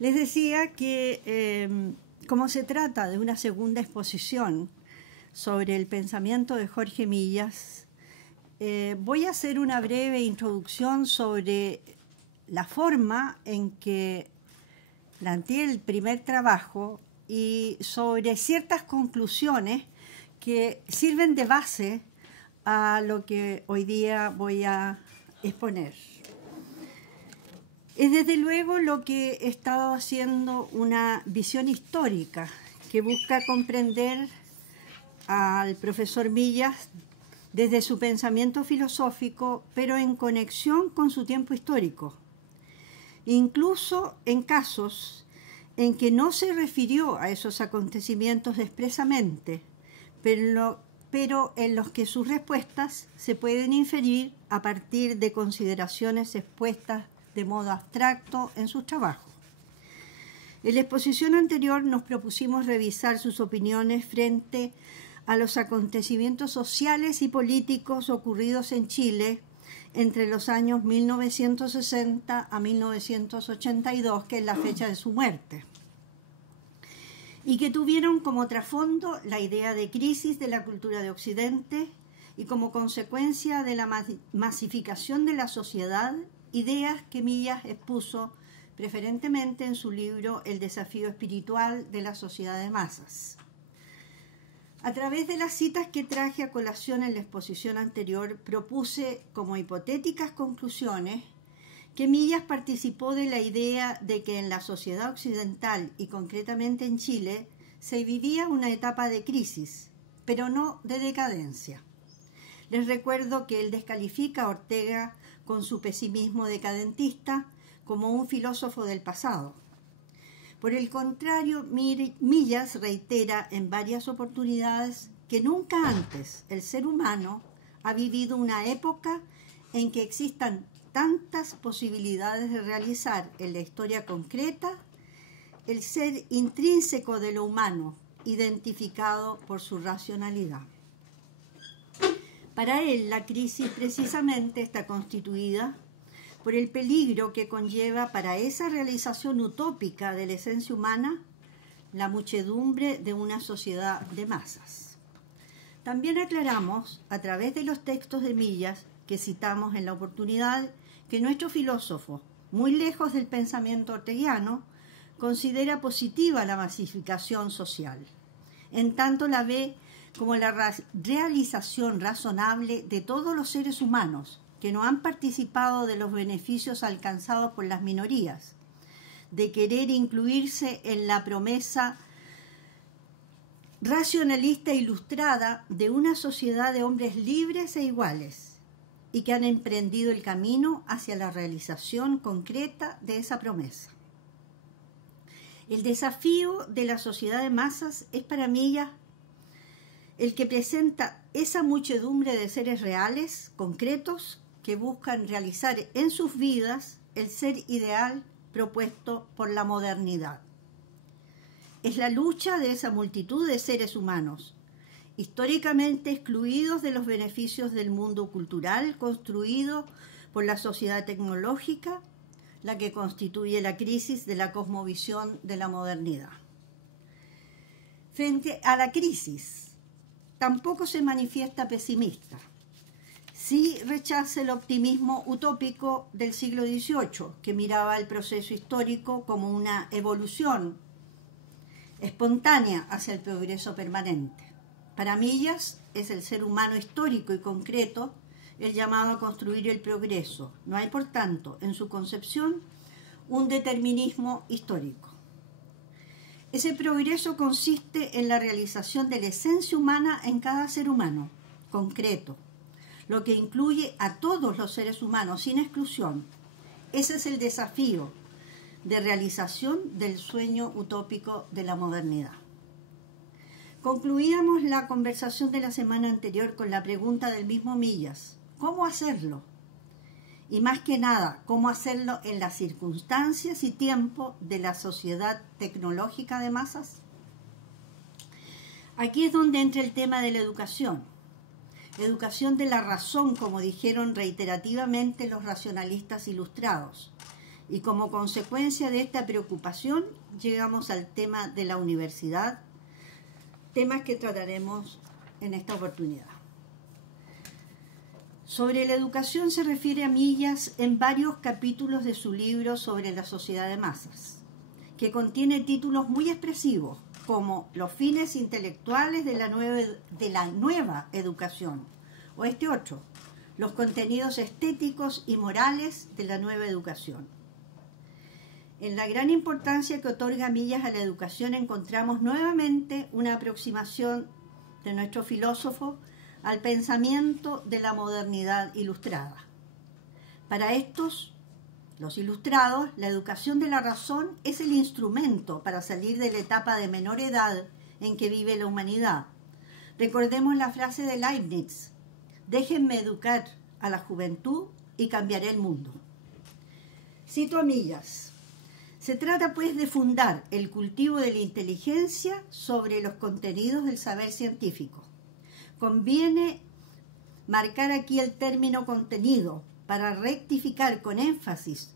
Les decía que como se trata de una segunda exposición sobre el pensamiento de Jorge Millas, voy a hacer una breve introducción sobre la forma en que planteé el primer trabajo y sobre ciertas conclusiones que sirven de base a lo que hoy día voy a exponer. Es desde luego lo que he estado haciendo una visión histórica que busca comprender al profesor Millas desde su pensamiento filosófico, pero en conexión con su tiempo histórico, incluso en casos en que no se refirió a esos acontecimientos expresamente, pero en los que sus respuestas se pueden inferir a partir de consideraciones expuestas de modo abstracto en sus trabajos. En la exposición anterior nos propusimos revisar sus opiniones frente a los acontecimientos sociales y políticos ocurridos en Chile entre los años 1960 a 1982, que es la fecha de su muerte, y que tuvieron como trasfondo la idea de crisis de la cultura de Occidente y como consecuencia de la masificación de la sociedad, ideas que Millas expuso preferentemente en su libro El desafío espiritual de la sociedad de masas. A través de las citas que traje a colación en la exposición anterior, propuse como hipotéticas conclusiones que Millas participó de la idea de que en la sociedad occidental y concretamente en Chile se vivía una etapa de crisis, pero no de decadencia. Les recuerdo que él descalifica a Ortega con su pesimismo decadentista como un filósofo del pasado. Por el contrario, Millas reitera en varias oportunidades que nunca antes el ser humano ha vivido una época en que existan tantas posibilidades de realizar en la historia concreta el ser intrínseco de lo humano, identificado por su racionalidad. Para él, la crisis precisamente está constituida por el peligro que conlleva para esa realización utópica de la esencia humana la muchedumbre de una sociedad de masas. También aclaramos, a través de los textos de Millas que citamos en la oportunidad, que nuestro filósofo, muy lejos del pensamiento orteguiano, considera positiva la masificación social, en tanto la ve como la realización razonable de todos los seres humanos que no han participado de los beneficios alcanzados por las minorías, de querer incluirse en la promesa racionalista ilustrada de una sociedad de hombres libres e iguales, y que han emprendido el camino hacia la realización concreta de esa promesa. El desafío de la sociedad de masas es para Millas el que presenta esa muchedumbre de seres reales, concretos, que buscan realizar en sus vidas el ser ideal propuesto por la modernidad. Es la lucha de esa multitud de seres humanos, históricamente excluidos de los beneficios del mundo cultural construido por la sociedad tecnológica, la que constituye la crisis de la cosmovisión de la modernidad. Frente a la crisis, tampoco se manifiesta pesimista. Sí rechaza el optimismo utópico del siglo XVIII, que miraba el proceso histórico como una evolución espontánea hacia el progreso permanente. Para Millas es el ser humano histórico y concreto el llamado a construir el progreso. No hay, por tanto, en su concepción, un determinismo histórico. Ese progreso consiste en la realización de la esencia humana en cada ser humano, concreto, lo que incluye a todos los seres humanos sin exclusión. Ese es el desafío de realización del sueño utópico de la modernidad. Concluíamos la conversación de la semana anterior con la pregunta del mismo Millas: ¿cómo hacerlo? Y más que nada, ¿cómo hacerlo en las circunstancias y tiempo de la sociedad tecnológica de masas? Aquí es donde entra el tema de la educación. Educación de la razón, como dijeron reiterativamente los racionalistas ilustrados, Y como consecuencia de esta preocupación, llegamos al tema de la universidad, temas que trataremos en esta oportunidad. Sobre la educación se refiere a Millas en varios capítulos de su libro sobre la sociedad de masas, que contiene títulos muy expresivos, como Los fines intelectuales de la nueva educación, o este otro, Los contenidos estéticos y morales de la nueva educación. En la gran importancia que otorga Millas a la educación encontramos nuevamente una aproximación de nuestro filósofo al pensamiento de la modernidad ilustrada. Para estos, los ilustrados, la educación de la razón es el instrumento para salir de la etapa de menor edad en que vive la humanidad. Recordemos la frase de Leibniz: déjenme educar a la juventud y cambiaré el mundo. Cito a Millas: se trata pues de fundar el cultivo de la inteligencia sobre los contenidos del saber científico. Conviene marcar aquí el término contenido para rectificar con énfasis,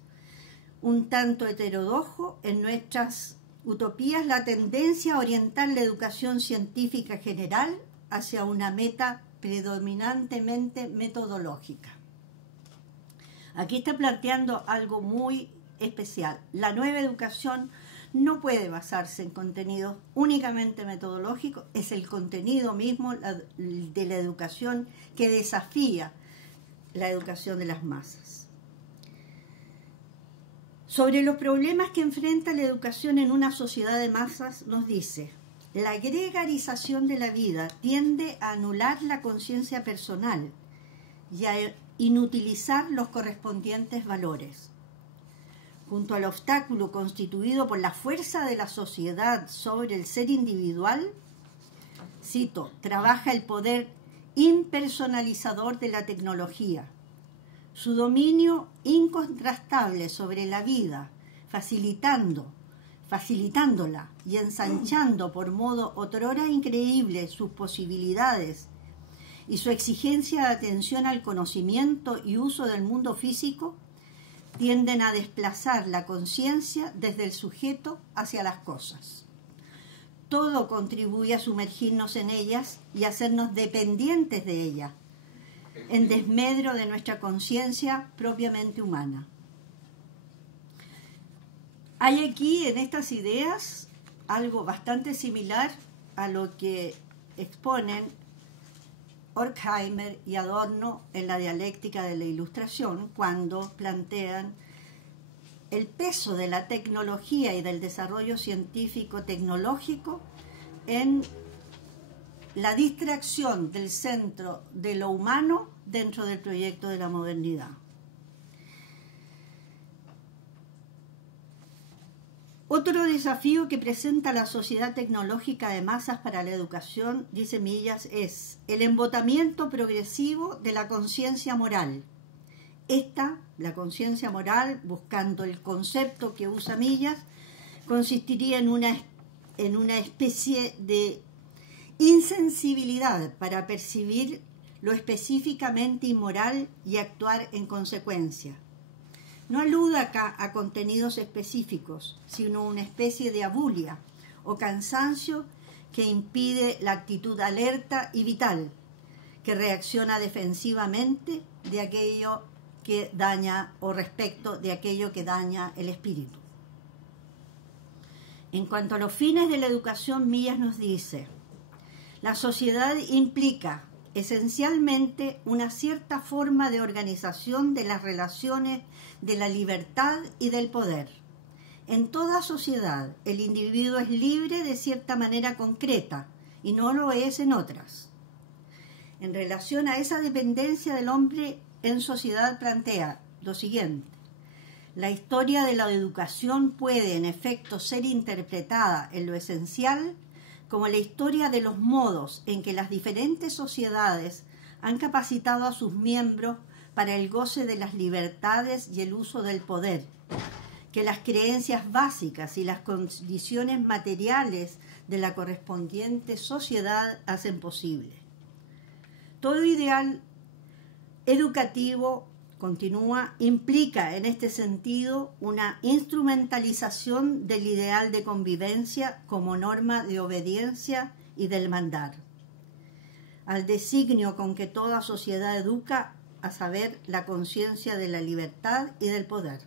un tanto heterodoxo en nuestras utopías, la tendencia a orientar la educación científica general hacia una meta predominantemente metodológica. Aquí está planteando algo muy especial. La nueva educación no puede basarse en contenidos únicamente metodológicos, es el contenido mismo de la educación que desafía la educación de las masas. Sobre los problemas que enfrenta la educación en una sociedad de masas nos dice: la gregarización de la vida tiende a anular la conciencia personal y a inutilizar los correspondientes valores. Junto al obstáculo constituido por la fuerza de la sociedad sobre el ser individual, cito, trabaja el poder impersonalizador de la tecnología. Su dominio incontrastable sobre la vida, facilitándola y ensanchando por modo otrora increíble sus posibilidades, y su exigencia de atención al conocimiento y uso del mundo físico, tienden a desplazar la conciencia desde el sujeto hacia las cosas. Todo contribuye a sumergirnos en ellas y a hacernos dependientes de ellas, en desmedro de nuestra conciencia propiamente humana. Hay aquí en estas ideas algo bastante similar a lo que exponen Horkheimer y Adorno en la dialéctica de la Ilustración, cuando plantean el peso de la tecnología y del desarrollo científico-tecnológico en la distracción del centro de lo humano dentro del proyecto de la modernidad. Otro desafío que presenta la sociedad tecnológica de masas para la educación, dice Millas, es el embotamiento progresivo de la conciencia moral. Esta, la conciencia moral, buscando el concepto que usa Millas, consistiría en una especie de insensibilidad para percibir lo específicamente inmoral y actuar en consecuencia. No alude acá a contenidos específicos, sino una especie de abulia o cansancio que impide la actitud alerta y vital, que reacciona defensivamente de aquello que daña o respecto de aquello que daña el espíritu. En cuanto a los fines de la educación, Millas nos dice: la sociedad implica esencialmente una cierta forma de organización de las relaciones de la libertad y del poder. En toda sociedad, el individuo es libre de cierta manera concreta y no lo es en otras. En relación a esa dependencia del hombre en sociedad, plantea lo siguiente: la historia de la educación puede, en efecto, ser interpretada en lo esencial como la historia de los modos en que las diferentes sociedades han capacitado a sus miembros para el goce de las libertades y el uso del poder, que las creencias básicas y las condiciones materiales de la correspondiente sociedad hacen posible. Todo ideal educativo continúa, implica en este sentido una instrumentalización del ideal de convivencia como norma de obediencia y del mandar, al designio con que toda sociedad educa, a saber, la conciencia de la libertad y del poder.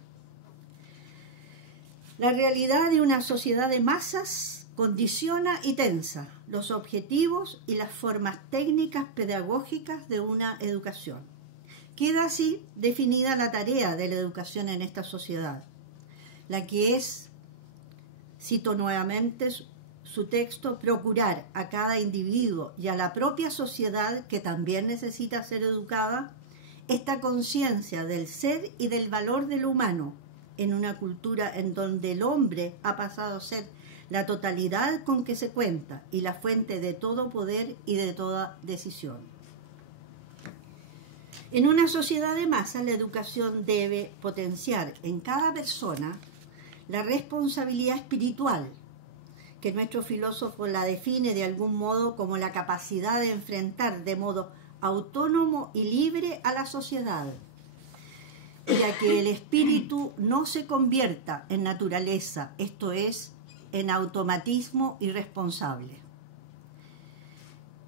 La realidad de una sociedad de masas condiciona y tensa los objetivos y las formas técnicas pedagógicas de una educación. Queda así definida la tarea de la educación en esta sociedad, la que es, cito nuevamente su texto, procurar a cada individuo y a la propia sociedad, que también necesita ser educada, esta conciencia del ser y del valor del humano en una cultura en donde el hombre ha pasado a ser la totalidad con que se cuenta y la fuente de todo poder y de toda decisión. En una sociedad de masa, la educación debe potenciar en cada persona la responsabilidad espiritual, que nuestro filósofo la define de algún modo como la capacidad de enfrentar de modo autónomo y libre a la sociedad, y a que el espíritu no se convierta en naturaleza, esto es, en automatismo irresponsable.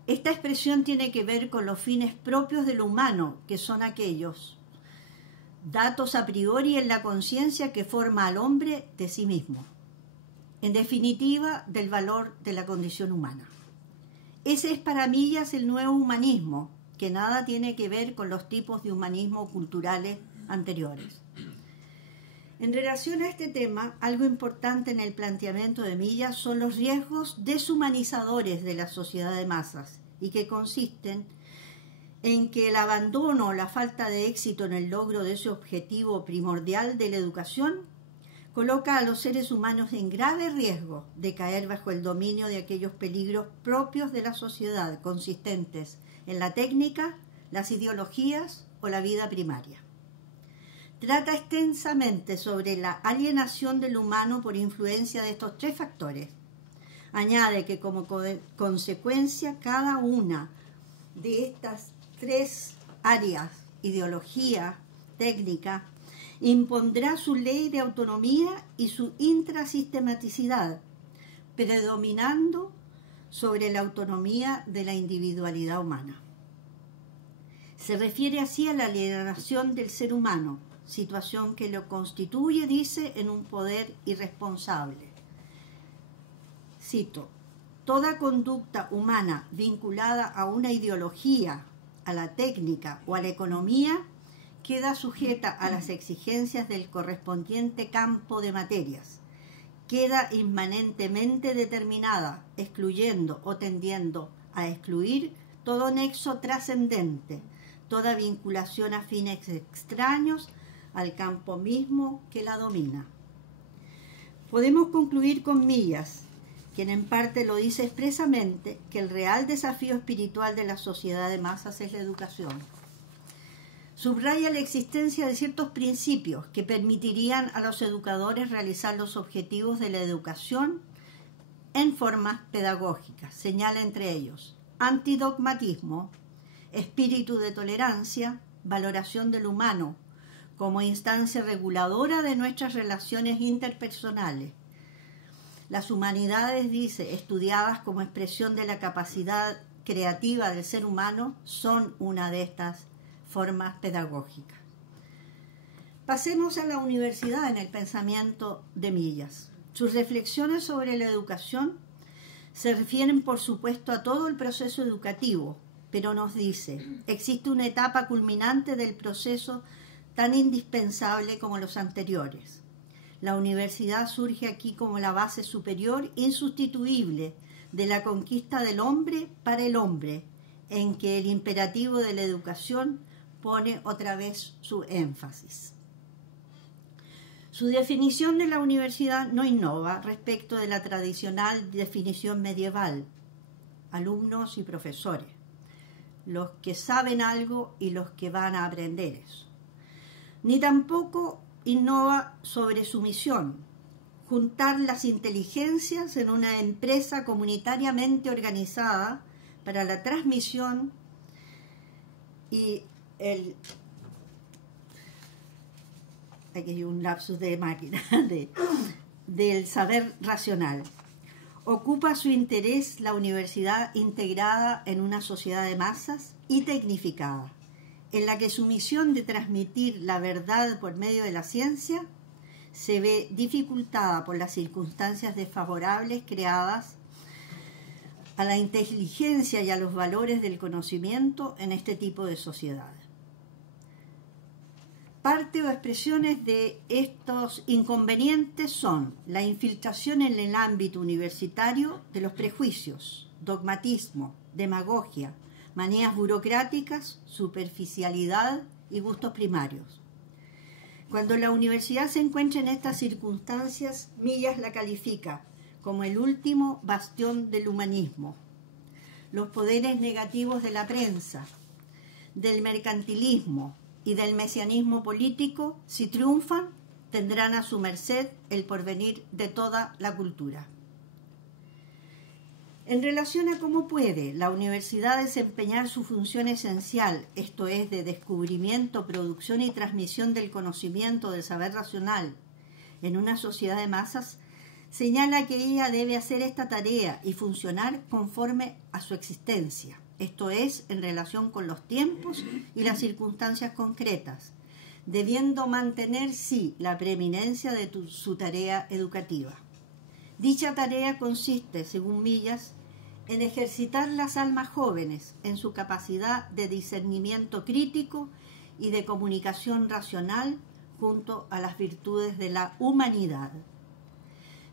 Esta expresión tiene que ver con los fines propios de lo humano, que son aquellos datos a priori en la conciencia que forma al hombre de sí mismo, en definitiva, del valor de la condición humana. Ese es para Millas el nuevo humanismo, que nada tiene que ver con los tipos de humanismo culturales anteriores. En relación a este tema, algo importante en el planteamiento de Millas son los riesgos deshumanizadores de la sociedad de masas, y que consisten en que el abandono o la falta de éxito en el logro de ese objetivo primordial de la educación coloca a los seres humanos en grave riesgo de caer bajo el dominio de aquellos peligros propios de la sociedad, consistentes en la técnica, las ideologías o la vida primaria. Trata extensamente sobre la alienación del humano por influencia de estos tres factores. Añade que como consecuencia cada una de estas tres áreas, ideología, técnica, impondrá su ley de autonomía y su intrasistematicidad, predominando sobre la autonomía de la individualidad humana. Se refiere así a la alienación del ser humano, situación que lo constituye, dice, en un poder irresponsable. Cito: toda conducta humana vinculada a una ideología, a la técnica o a la economía queda sujeta a las exigencias del correspondiente campo de materias, queda inmanentemente determinada, excluyendo o tendiendo a excluir todo nexo trascendente, toda vinculación a fines extraños al campo mismo que la domina. Podemos concluir con Millas, quien en parte lo dice expresamente, que el real desafío espiritual de la sociedad de masas es la educación. Subraya la existencia de ciertos principios que permitirían a los educadores realizar los objetivos de la educación en formas pedagógicas. Señala entre ellos antidogmatismo, espíritu de tolerancia, valoración del humano como instancia reguladora de nuestras relaciones interpersonales. Las humanidades, dice, estudiadas como expresión de la capacidad creativa del ser humano, son una de estas formas pedagógicas. Pasemos a la universidad en el pensamiento de Millas. Sus reflexiones sobre la educación se refieren, por supuesto, a todo el proceso educativo, pero nos dice, existe una etapa culminante del proceso tan indispensable como los anteriores. La universidad surge aquí como la base superior insustituible de la conquista del hombre para el hombre, en que el imperativo de la educación pone otra vez su énfasis. Su definición de la universidad no innova respecto de la tradicional definición medieval, alumnos y profesores, los que saben algo y los que van a aprender eso. Ni tampoco innova sobre su misión, juntar las inteligencias en una empresa comunitariamente organizada para la transmisión y el aquí hay un lapsus de máquina, del saber racional. Ocupa su interés la universidad integrada en una sociedad de masas y tecnificada, en la que su misión de transmitir la verdad por medio de la ciencia se ve dificultada por las circunstancias desfavorables creadas a la inteligencia y a los valores del conocimiento en este tipo de sociedad. Parte o expresiones de estos inconvenientes son la infiltración en el ámbito universitario de los prejuicios, dogmatismo, demagogia, manías burocráticas, superficialidad y gustos primarios. Cuando la universidad se encuentra en estas circunstancias, Millas la califica como el último bastión del humanismo. Los poderes negativos de la prensa, del mercantilismo y del mesianismo político, si triunfan, tendrán a su merced el porvenir de toda la cultura. En relación a cómo puede la universidad desempeñar su función esencial, esto es, de descubrimiento, producción y transmisión del conocimiento, del saber racional, en una sociedad de masas, señala que ella debe hacer esta tarea y funcionar conforme a su existencia, esto es, en relación con los tiempos y las circunstancias concretas, debiendo mantener, sí, la preeminencia de su tarea educativa. Dicha tarea consiste, según Millas, en ejercitar las almas jóvenes en su capacidad de discernimiento crítico y de comunicación racional junto a las virtudes de la humanidad.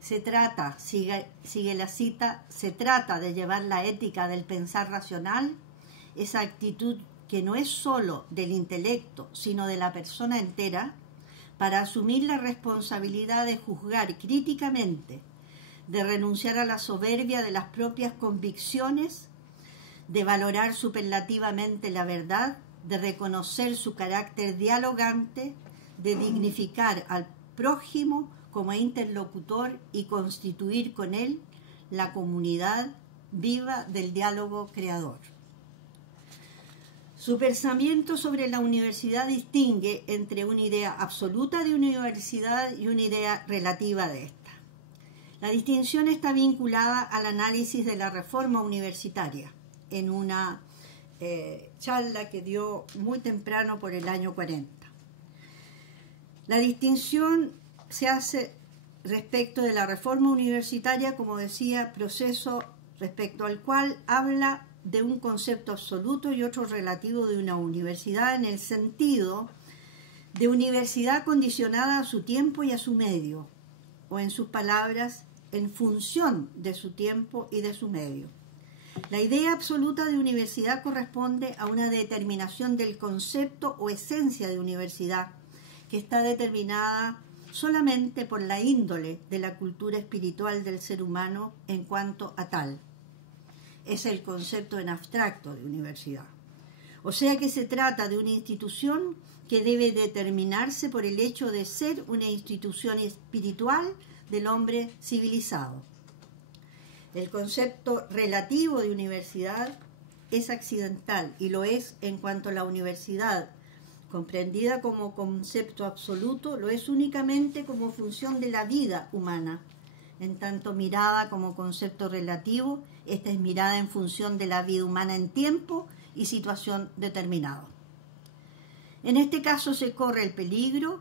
Se trata, sigue la cita, se trata de llevar la ética del pensar racional, esa actitud que no es sólo del intelecto, sino de la persona entera, para asumir la responsabilidad de juzgar críticamente, de renunciar a la soberbia de las propias convicciones, de valorar superlativamente la verdad, de reconocer su carácter dialogante, de dignificar al prójimo como interlocutor y constituir con él la comunidad viva del diálogo creador. Su pensamiento sobre la universidad distingue entre una idea absoluta de universidad y una idea relativa de esta. La distinción está vinculada al análisis de la reforma universitaria en una charla que dio muy temprano por el año 40. La distinción se hace respecto de la reforma universitaria, como decía, proceso respecto al cual habla de un concepto absoluto y otro relativo de una universidad en el sentido de universidad condicionada a su tiempo y a su medio, o en sus palabras, en función de su tiempo y de su medio. La idea absoluta de universidad corresponde a una determinación del concepto o esencia de universidad, que está determinada solamente por la índole de la cultura espiritual del ser humano en cuanto a tal. Es el concepto en abstracto de universidad. O sea que se trata de una institución que debe determinarse por el hecho de ser una institución espiritual del hombre civilizado. El concepto relativo de universidad es accidental y lo es en cuanto a la universidad, comprendida como concepto absoluto, lo es únicamente como función de la vida humana. En tanto mirada como concepto relativo, esta es mirada en función de la vida humana en tiempo y situación determinado. En este caso se corre el peligro,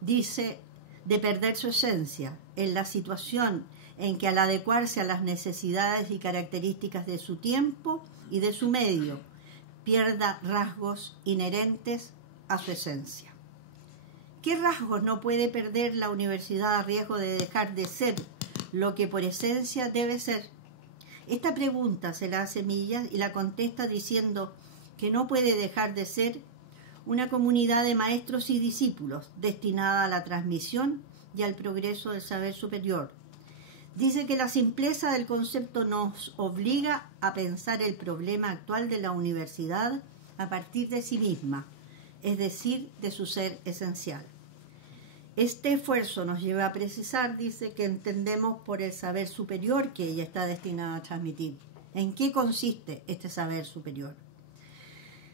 dice, de perder su esencia en la situación en que al adecuarse a las necesidades y características de su tiempo y de su medio, pierda rasgos inherentes a su esencia. ¿Qué rasgos no puede perder la universidad a riesgo de dejar de ser lo que por esencia debe ser? Esta pregunta se la hace Millas y la contesta diciendo que no puede dejar de ser una comunidad de maestros y discípulos destinada a la transmisión y al progreso del saber superior. Dice que la simpleza del concepto nos obliga a pensar el problema actual de la universidad a partir de sí misma, es decir, de su ser esencial. Este esfuerzo nos lleva a precisar, dice, que entendemos por el saber superior que ella está destinada a transmitir. ¿En qué consiste este saber superior?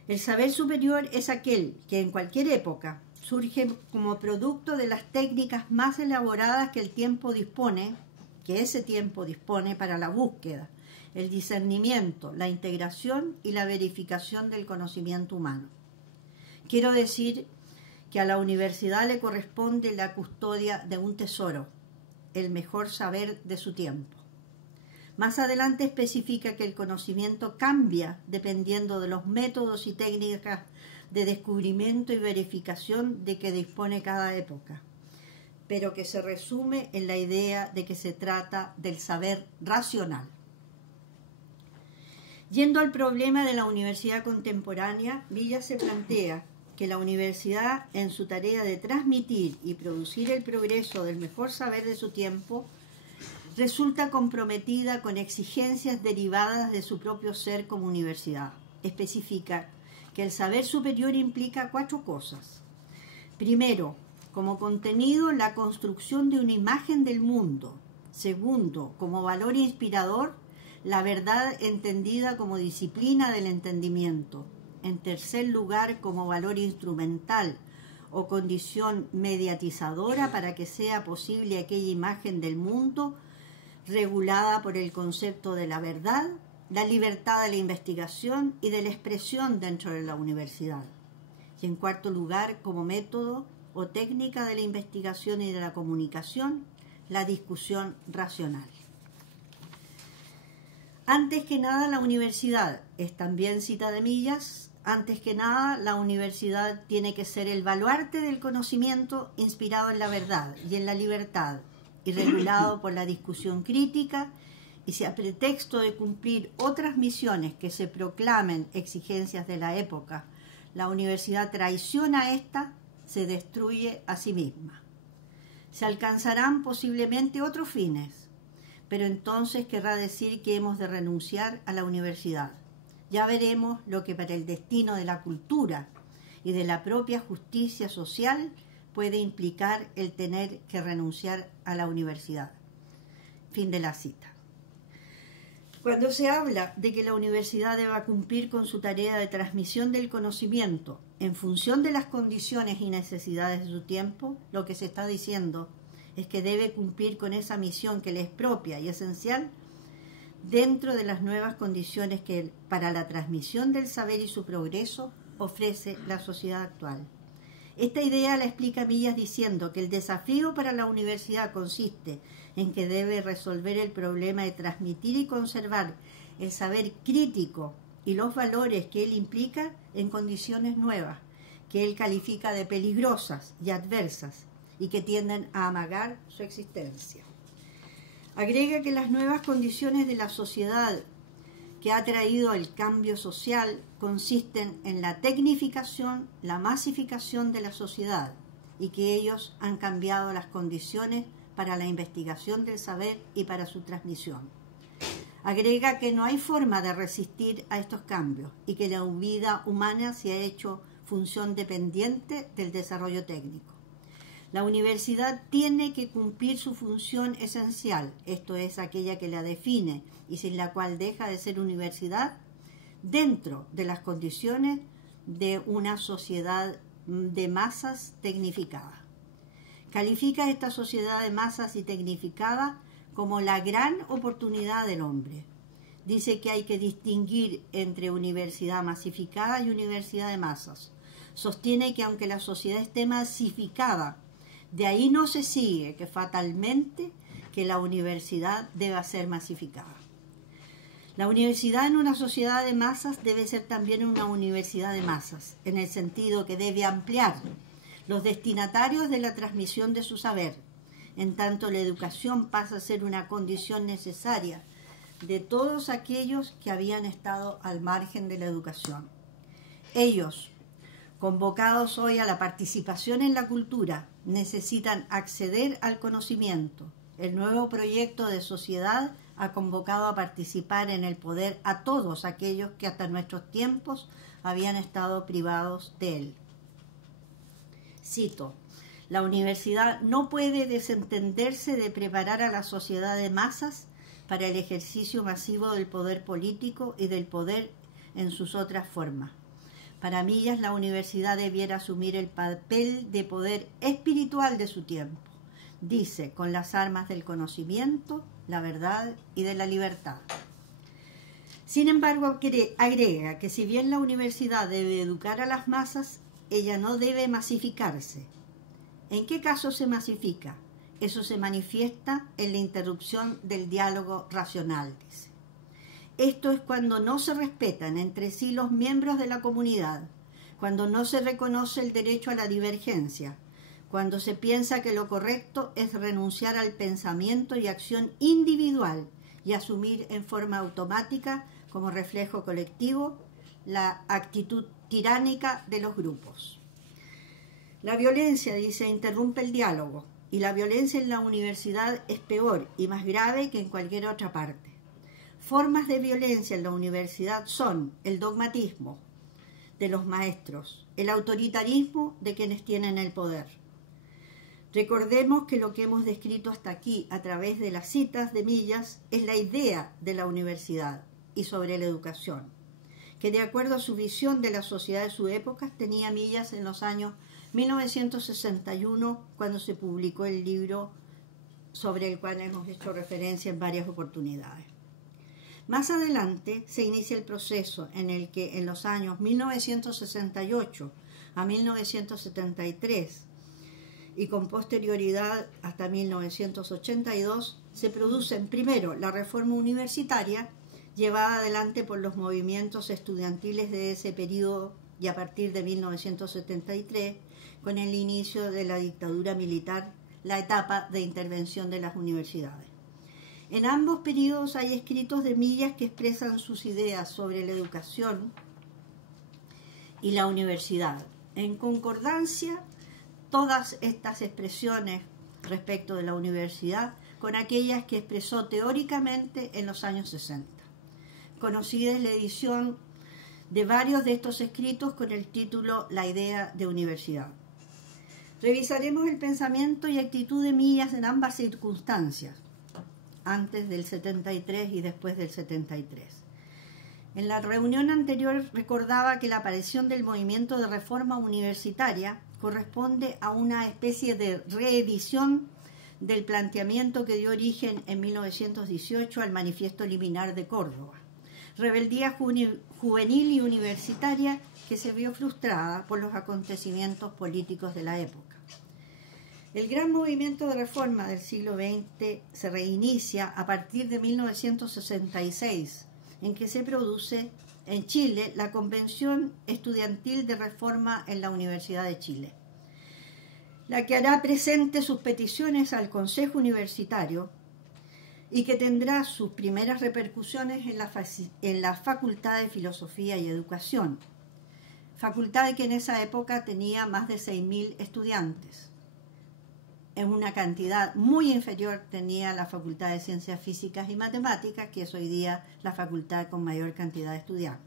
El saber superior es aquel que en cualquier época, surge como producto de las técnicas más elaboradas que ese tiempo dispone para la búsqueda, el discernimiento, la integración y la verificación del conocimiento humano. Quiero decir que a la universidad le corresponde la custodia de un tesoro, el mejor saber de su tiempo. Más adelante especifica que el conocimiento cambia dependiendo de los métodos y técnicas de descubrimiento y verificación de que dispone cada época, pero que se resume en la idea de que se trata del saber racional. Yendo al problema de la universidad contemporánea, Villa se plantea que la universidad, en su tarea de transmitir y producir el progreso del mejor saber de su tiempo, resulta comprometida con exigencias derivadas de su propio ser como universidad. Especifica que el saber superior implica 4 cosas. Primero, como contenido, la construcción de una imagen del mundo. Segundo, como valor inspirador, la verdad entendida como disciplina del entendimiento. En tercer lugar, como valor instrumental o condición mediatizadora para que sea posible aquella imagen del mundo regulada por el concepto de la verdad, la libertad de la investigación y de la expresión dentro de la universidad. Y en cuarto lugar, como método o técnica de la investigación y de la comunicación, la discusión racional. Antes que nada, la universidad, es también cita de Millas, antes que nada, la universidad tiene que ser el baluarte del conocimiento inspirado en la verdad y en la libertad, y regulado por la discusión crítica, y si a pretexto de cumplir otras misiones que se proclamen exigencias de la época, la universidad traiciona a esta, se destruye a sí misma. Se alcanzarán posiblemente otros fines, pero entonces querrá decir que hemos de renunciar a la universidad. Ya veremos lo que para el destino de la cultura y de la propia justicia social puede implicar el tener que renunciar a la universidad. Fin de la cita. Cuando se habla de que la universidad deba cumplir con su tarea de transmisión del conocimiento en función de las condiciones y necesidades de su tiempo, lo que se está diciendo es que debe cumplir con esa misión que le es propia y esencial dentro de las nuevas condiciones que para la transmisión del saber y su progreso ofrece la sociedad actual. Esta idea la explica Millas diciendo que el desafío para la universidad consiste en que debe resolver el problema de transmitir y conservar el saber crítico y los valores que él implica en condiciones nuevas, que él califica de peligrosas y adversas y que tienden a amagar su existencia. Agrega que las nuevas condiciones de la sociedad que ha traído el cambio social consisten en la tecnificación, la masificación de la sociedad y que ellos han cambiado las condiciones para la investigación del saber y para su transmisión. Agrega que no hay forma de resistir a estos cambios y que la vida humana se ha hecho función dependiente del desarrollo técnico. La universidad tiene que cumplir su función esencial, esto es aquella que la define y sin la cual deja de ser universidad, dentro de las condiciones de una sociedad de masas tecnificada. Califica esta sociedad de masas y tecnificada como la gran oportunidad del hombre. Dice que hay que distinguir entre universidad masificada y universidad de masas. Sostiene que aunque la sociedad esté masificada, de ahí no se sigue que fatalmente que la universidad deba ser masificada. La universidad en una sociedad de masas debe ser también una universidad de masas, en el sentido que debe ampliar los destinatarios de la transmisión de su saber, en tanto la educación pasa a ser una condición necesaria de todos aquellos que habían estado al margen de la educación. Ellos, convocados hoy a la participación en la cultura, necesitan acceder al conocimiento. El nuevo proyecto de sociedad ha convocado a participar en el poder a todos aquellos que hasta nuestros tiempos habían estado privados de él. Cito: la universidad no puede desentenderse de preparar a la sociedad de masas para el ejercicio masivo del poder político y del poder en sus otras formas. Para Millas, la universidad debiera asumir el papel de poder espiritual de su tiempo. Dice, con las armas del conocimiento, la verdad y de la libertad. Sin embargo, agrega que si bien la universidad debe educar a las masas, ella no debe masificarse. ¿En qué caso se masifica? Eso se manifiesta en la interrupción del diálogo racional, dice. Esto es cuando no se respetan entre sí los miembros de la comunidad, cuando no se reconoce el derecho a la divergencia, cuando se piensa que lo correcto es renunciar al pensamiento y acción individual y asumir en forma automática, como reflejo colectivo, la actitud tiránica de los grupos. La violencia, dice, interrumpe el diálogo, y la violencia en la universidad es peor y más grave que en cualquier otra parte. Formas de violencia en la universidad son el dogmatismo de los maestros, el autoritarismo de quienes tienen el poder. Recordemos que lo que hemos descrito hasta aquí a través de las citas de Millas es la idea de la universidad y sobre la educación, que de acuerdo a su visión de la sociedad de su época tenía Millas en los años 1961, cuando se publicó el libro sobre el cual hemos hecho referencia en varias oportunidades. Más adelante se inicia el proceso en el que en los años 1968 a 1973 y con posterioridad hasta 1982 se producen primero la reforma universitaria llevada adelante por los movimientos estudiantiles de ese periodo y a partir de 1973 con el inicio de la dictadura militar, la etapa de intervención de las universidades. En ambos periodos hay escritos de Millas que expresan sus ideas sobre la educación y la universidad. En concordancia, todas estas expresiones respecto de la universidad con aquellas que expresó teóricamente en los años 60. Conocida es la edición de varios de estos escritos con el título La idea de universidad. Revisaremos el pensamiento y actitud de Millas en ambas circunstancias, antes del 73 y después del 73. En la reunión anterior recordaba que la aparición del movimiento de reforma universitaria corresponde a una especie de reedición del planteamiento que dio origen en 1918 al Manifiesto Liminar de Córdoba, rebeldía juvenil y universitaria que se vio frustrada por los acontecimientos políticos de la época. El gran movimiento de reforma del siglo XX se reinicia a partir de 1966, en que se produce en Chile la Convención Estudiantil de Reforma en la Universidad de Chile, la que hará presente sus peticiones al Consejo Universitario y que tendrá sus primeras repercusiones en la Facultad de Filosofía y Educación, facultad que en esa época tenía más de 6.000 estudiantes. En una cantidad muy inferior tenía la Facultad de Ciencias Físicas y Matemáticas, que es hoy día la facultad con mayor cantidad de estudiantes.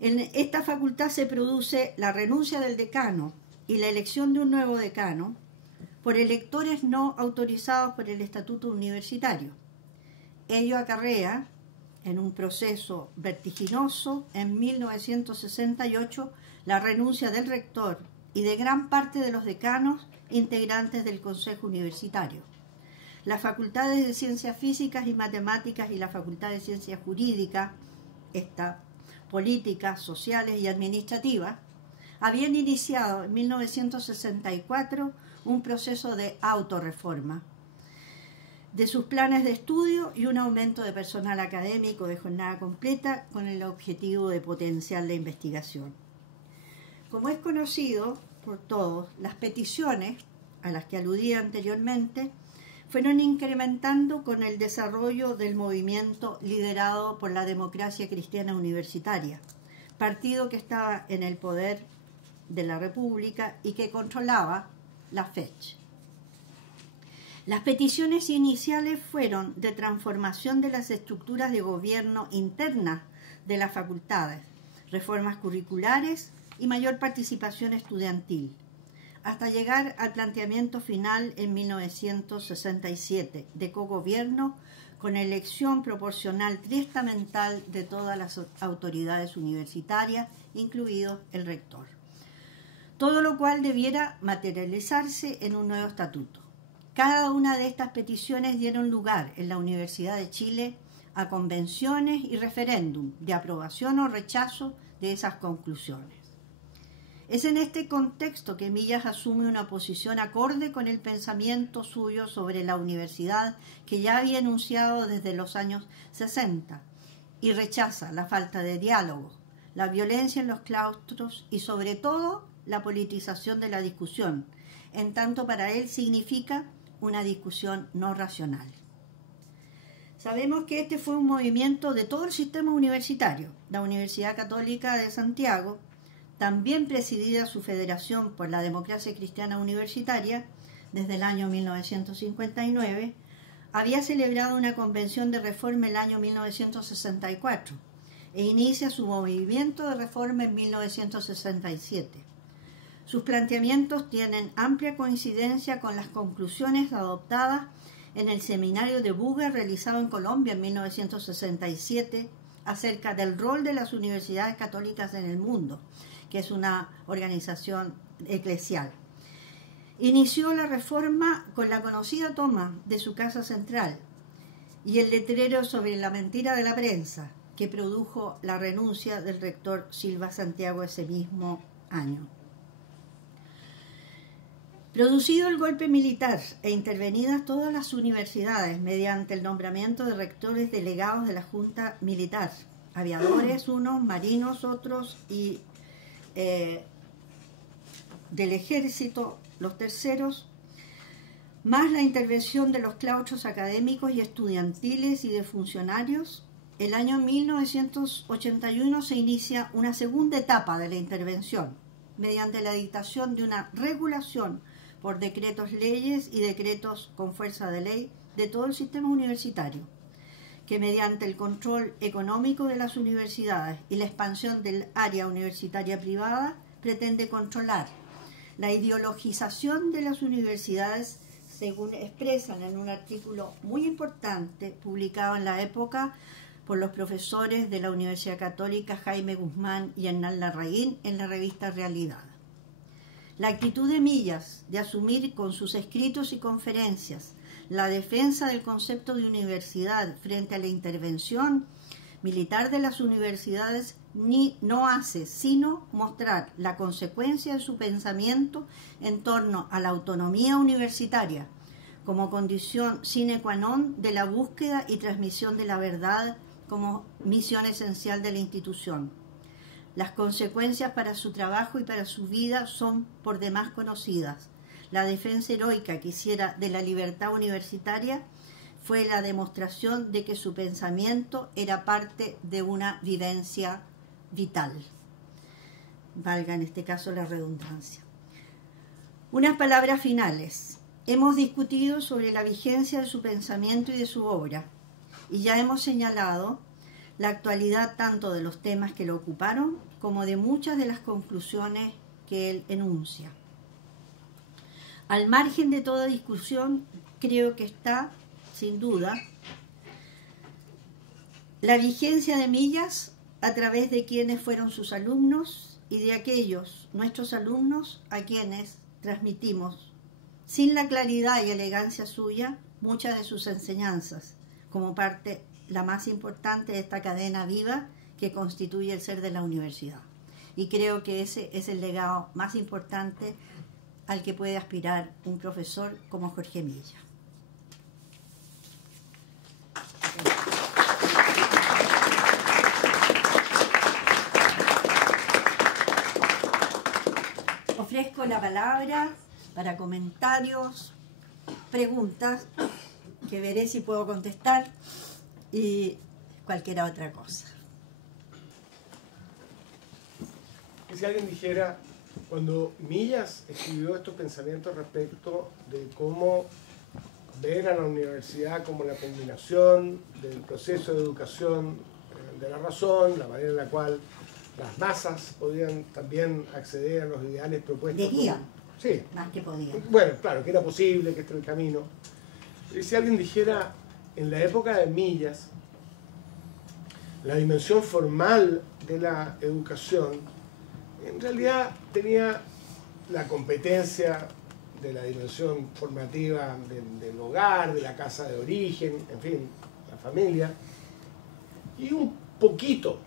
En esta facultad se produce la renuncia del decano y la elección de un nuevo decano por electores no autorizados por el Estatuto Universitario. Ello acarrea, en un proceso vertiginoso, en 1968, la renuncia del rector y de gran parte de los decanos integrantes del Consejo Universitario. Las facultades de Ciencias Físicas y Matemáticas y la Facultad de Ciencias Jurídicas, políticas, sociales y administrativas, habían iniciado en 1964 un proceso de autorreforma de sus planes de estudio y un aumento de personal académico de jornada completa con el objetivo de potenciar la investigación. Como es conocido por todos, las peticiones a las que aludía anteriormente fueron incrementando con el desarrollo del movimiento liderado por la Democracia Cristiana Universitaria, partido que estaba en el poder de la República y que controlaba la FECH. Las peticiones iniciales fueron de transformación de las estructuras de gobierno internas de las facultades, reformas curriculares y mayor participación estudiantil, hasta llegar al planteamiento final en 1967 de cogobierno con elección proporcional triestamental de todas las autoridades universitarias, incluido el rector. Todo lo cual debiera materializarse en un nuevo estatuto. Cada una de estas peticiones dieron lugar en la Universidad de Chile a convenciones y referéndum de aprobación o rechazo de esas conclusiones. Es en este contexto que Millas asume una posición acorde con el pensamiento suyo sobre la universidad que ya había enunciado desde los años 60 y rechaza la falta de diálogo, la violencia en los claustros y sobre todo la politización de la discusión, en tanto para él significa una discusión no racional. Sabemos que este fue un movimiento de todo el sistema universitario. La Universidad Católica de Santiago, también presidida su federación por la Democracia Cristiana Universitaria desde el año 1959, había celebrado una convención de reforma el año 1964 e inicia su movimiento de reforma en 1967. Sus planteamientos tienen amplia coincidencia con las conclusiones adoptadas en el seminario de Buga realizado en Colombia en 1967 acerca del rol de las universidades católicas en el mundo, que es una organización eclesial. Inició la reforma con la conocida toma de su casa central y el letrero sobre la mentira de la prensa, que produjo la renuncia del rector Silva Santiago ese mismo año. Producido el golpe militar e intervenidas todas las universidades mediante el nombramiento de rectores delegados de la Junta Militar, aviadores unos, marinos otros y del ejército los terceros, más la intervención de los claustros académicos y estudiantiles y de funcionarios, el año 1981 se inicia una segunda etapa de la intervención, mediante la dictación de una regulación por decretos leyes y decretos con fuerza de ley de todo el sistema universitario, que mediante el control económico de las universidades y la expansión del área universitaria privada pretende controlar la ideologización de las universidades, según expresan en un artículo muy importante publicado en la época por los profesores de la Universidad Católica Jaime Guzmán y Hernán Larraín en la revista Realidad. La actitud de Millas de asumir con sus escritos y conferencias la defensa del concepto de universidad frente a la intervención militar de las universidades no hace sino mostrar la consecuencia de su pensamiento en torno a la autonomía universitaria como condición sine qua non de la búsqueda y transmisión de la verdad como misión esencial de la institución. Las consecuencias para su trabajo y para su vida son por demás conocidas. La defensa heroica que hiciera de la libertad universitaria fue la demostración de que su pensamiento era parte de una vivencia vital. Valga en este caso la redundancia. Unas palabras finales. Hemos discutido sobre la vigencia de su pensamiento y de su obra, y ya hemos señalado la actualidad tanto de los temas que lo ocuparon como de muchas de las conclusiones que él enuncia. Al margen de toda discusión, creo que está, sin duda, la vigencia de Millas a través de quienes fueron sus alumnos y de aquellos, nuestros alumnos, a quienes transmitimos, sin la claridad y elegancia suya, muchas de sus enseñanzas, como parte la más importante de esta cadena viva que constituye el ser de la universidad. Y creo que ese es el legado más importante al que puede aspirar un profesor como Jorge Millas. Ofrezco la palabra para comentarios, preguntas, que veré si puedo contestar, y cualquier otra cosa. Si alguien dijera, cuando Millas escribió estos pensamientos respecto de cómo ver a la universidad como la combinación del proceso de educación de la razón, la manera en la cual las masas podían también acceder a los ideales propuestos Sí. Más que podía. Bueno, claro, que era posible, que este era el camino. Y si alguien dijera, en la época de Millas, la dimensión formal de la educación, en realidad tenía la competencia de la dimensión formativa del hogar, de la casa de origen, en fin, la familia, y un poquito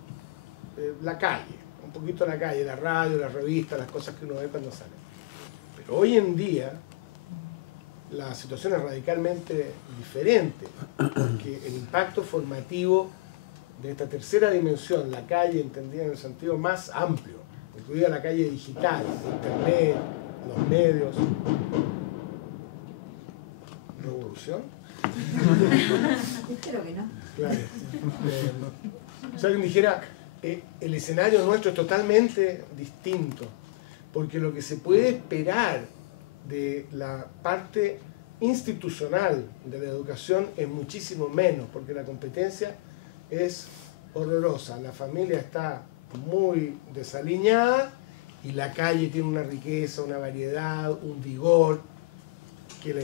la calle, la radio, la revista, las cosas que uno ve cuando sale. Pero hoy en día la situación es radicalmente diferente, porque el impacto formativo de esta tercera dimensión, la calle entendida en el sentido más amplio, incluida la calle digital, internet, los medios. ¿Revolución? Creo que no. Claro. Si alguien dijera, el escenario nuestro es totalmente distinto, porque lo que se puede esperar de la parte institucional de la educación es muchísimo menos, porque la competencia es horrorosa, la familia está muy desaliñada y la calle tiene una riqueza, una variedad, un vigor que las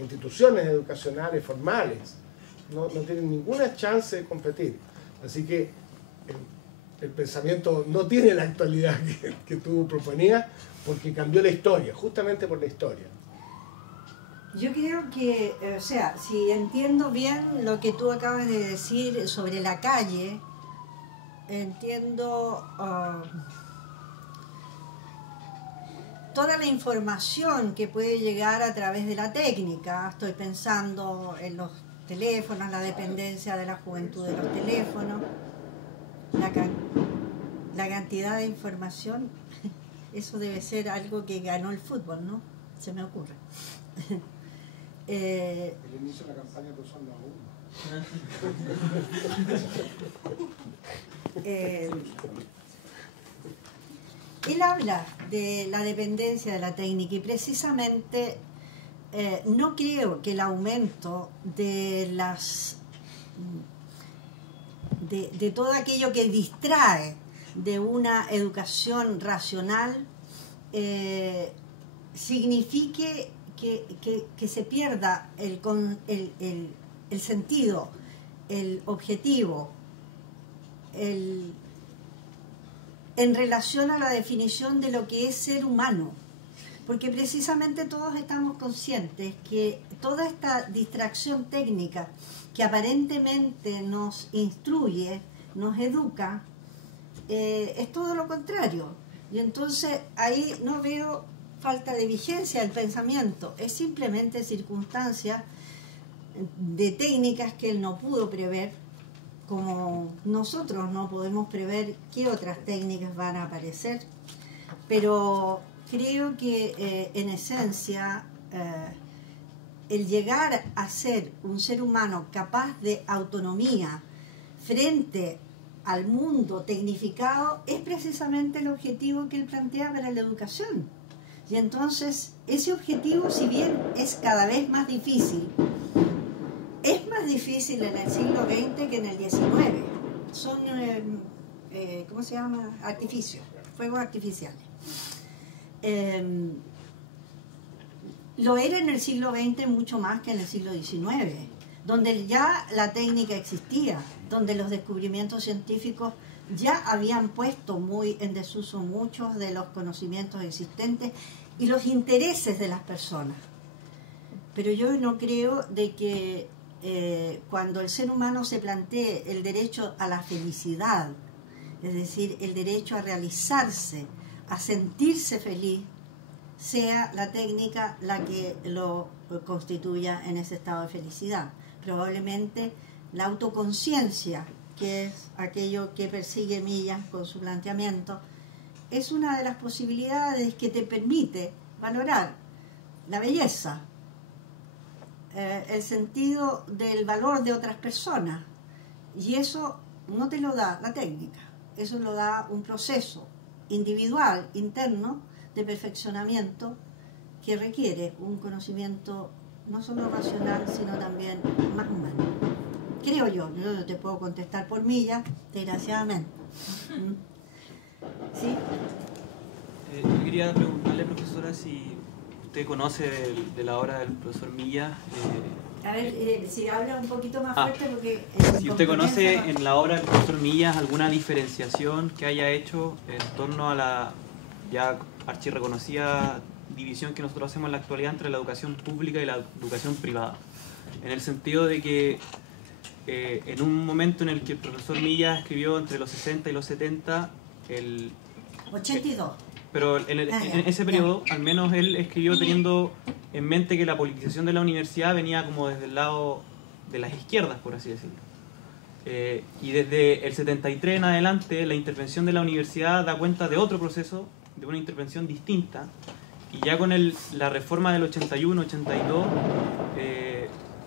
instituciones educacionales formales no tienen ninguna chance de competir. Así que el pensamiento no tiene la actualidad que tú proponías, porque cambió la historia, justamente por la historia. Yo creo que, o sea, si entiendo bien lo que tú acabas de decir sobre la calle, entiendo toda la información que puede llegar a través de la técnica. Estoy pensando en los teléfonos, la dependencia de la juventud de los teléfonos, la cantidad de información. Eso debe ser algo que ganó el fútbol, ¿no? Se me ocurre. El inicio de la campaña de Usando Él habla de la dependencia de la técnica y precisamente no creo que el aumento de todo aquello que distrae de una educación racional signifique que se pierda el sentido, el objetivo, en relación a la definición de lo que es ser humano. Porque precisamente todos estamos conscientes que toda esta distracción técnica que aparentemente nos instruye, nos educa, es todo lo contrario. Y entonces ahí no veo falta de vigencia del pensamiento, es simplemente circunstancias de técnicas que él no pudo prever, como nosotros no podemos prever qué otras técnicas van a aparecer. Pero creo que en esencia el llegar a ser un ser humano capaz de autonomía frente al mundo tecnificado es precisamente el objetivo que él plantea para la educación. Y entonces ese objetivo, si bien es cada vez más difícil, es más difícil en el siglo XX que en el XIX. Son, ¿cómo se llama? Artificios, fuegos artificiales. Lo era en el siglo XX mucho más que en el siglo XIX, donde ya la técnica existía, donde los descubrimientos científicos ya habían puesto muy en desuso muchos de los conocimientos existentes y los intereses de las personas. Pero yo no creo de que cuando el ser humano se plantee el derecho a la felicidad, es decir, el derecho a realizarse, a sentirse feliz, sea la técnica la que lo constituya en ese estado de felicidad. Probablemente la autoconciencia, que es aquello que persigue Millas con su planteamiento, es una de las posibilidades que te permite valorar la belleza, el sentido del valor de otras personas. Y eso no te lo da la técnica, eso lo da un proceso individual, interno, de perfeccionamiento que requiere un conocimiento no solo racional, sino también más humano. Creo yo no te puedo contestar por Millas, desgraciadamente. ¿Sí? Yo quería preguntarle, profesora, si usted conoce de la obra del profesor Millas. A ver, si habla un poquito más fuerte porque... si usted conoce en la obra del profesor Millas alguna diferenciación que haya hecho en torno a la ya archirreconocida división que nosotros hacemos en la actualidad entre la educación pública y la educación privada. En el sentido de que en un momento en el que el profesor Millas escribió entre los 60 y los 70, 82. Pero en ese periodo, al menos él escribió teniendo en mente que la politización de la universidad venía como desde el lado de las izquierdas, por así decirlo. Y desde el 73 en adelante, la intervención de la universidad da cuenta de otro proceso, de una intervención distinta, y ya con la reforma del 81-82,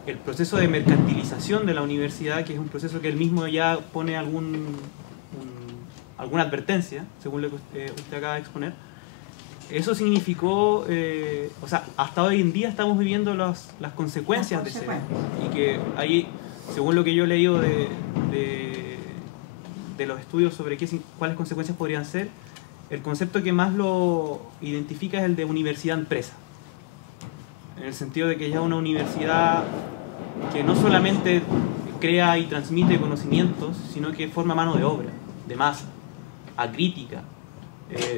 el proceso de mercantilización de la universidad, que es un proceso que él mismo ya pone alguna advertencia, según lo que usted acaba de exponer, eso significó, o sea, hasta hoy en día estamos viviendo las consecuencias de ese, y que ahí, según lo que yo he leído de los estudios sobre cuáles consecuencias podrían ser, el concepto que más lo identifica es el de universidad-empresa, en el sentido de que ya una universidad que no solamente crea y transmite conocimientos, sino que forma mano de obra, de masa, acrítica,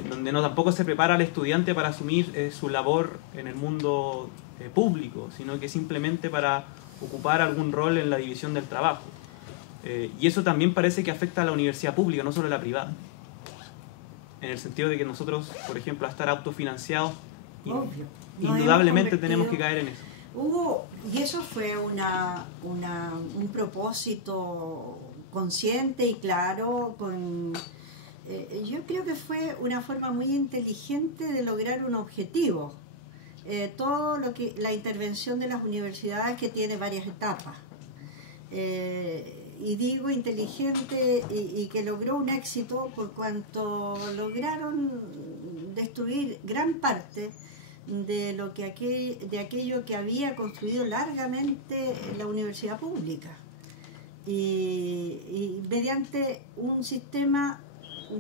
donde no tampoco se prepara al estudiante para asumir su labor en el mundo público, sino que simplemente para ocupar algún rol en la división del trabajo. Y eso también parece que afecta a la universidad pública, no solo a la privada. En el sentido de que nosotros, por ejemplo, a estar autofinanciados, indudablemente tenemos que caer en eso. Y eso fue un propósito consciente y claro, yo creo que fue una forma muy inteligente de lograr un objetivo. Todo la intervención de las universidades, que tiene varias etapas. Y digo inteligente y que logró un éxito por cuanto lograron destruir gran parte de aquello que había construido largamente la universidad pública, y mediante un sistema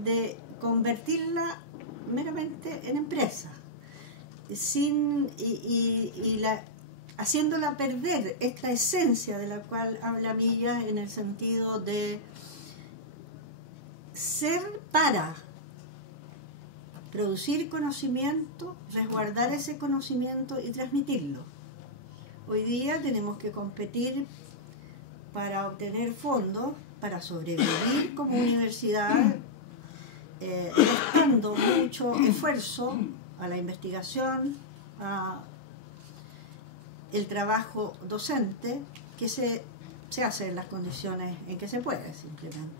de convertirla meramente en empresa, haciéndola perder esta esencia de la cual habla Millas, en el sentido de ser para producir conocimiento, resguardar ese conocimiento y transmitirlo. Hoy día tenemos que competir para obtener fondos, para sobrevivir como universidad, prestando mucho esfuerzo a la investigación, el trabajo docente, que se hace en las condiciones en que se puede, simplemente.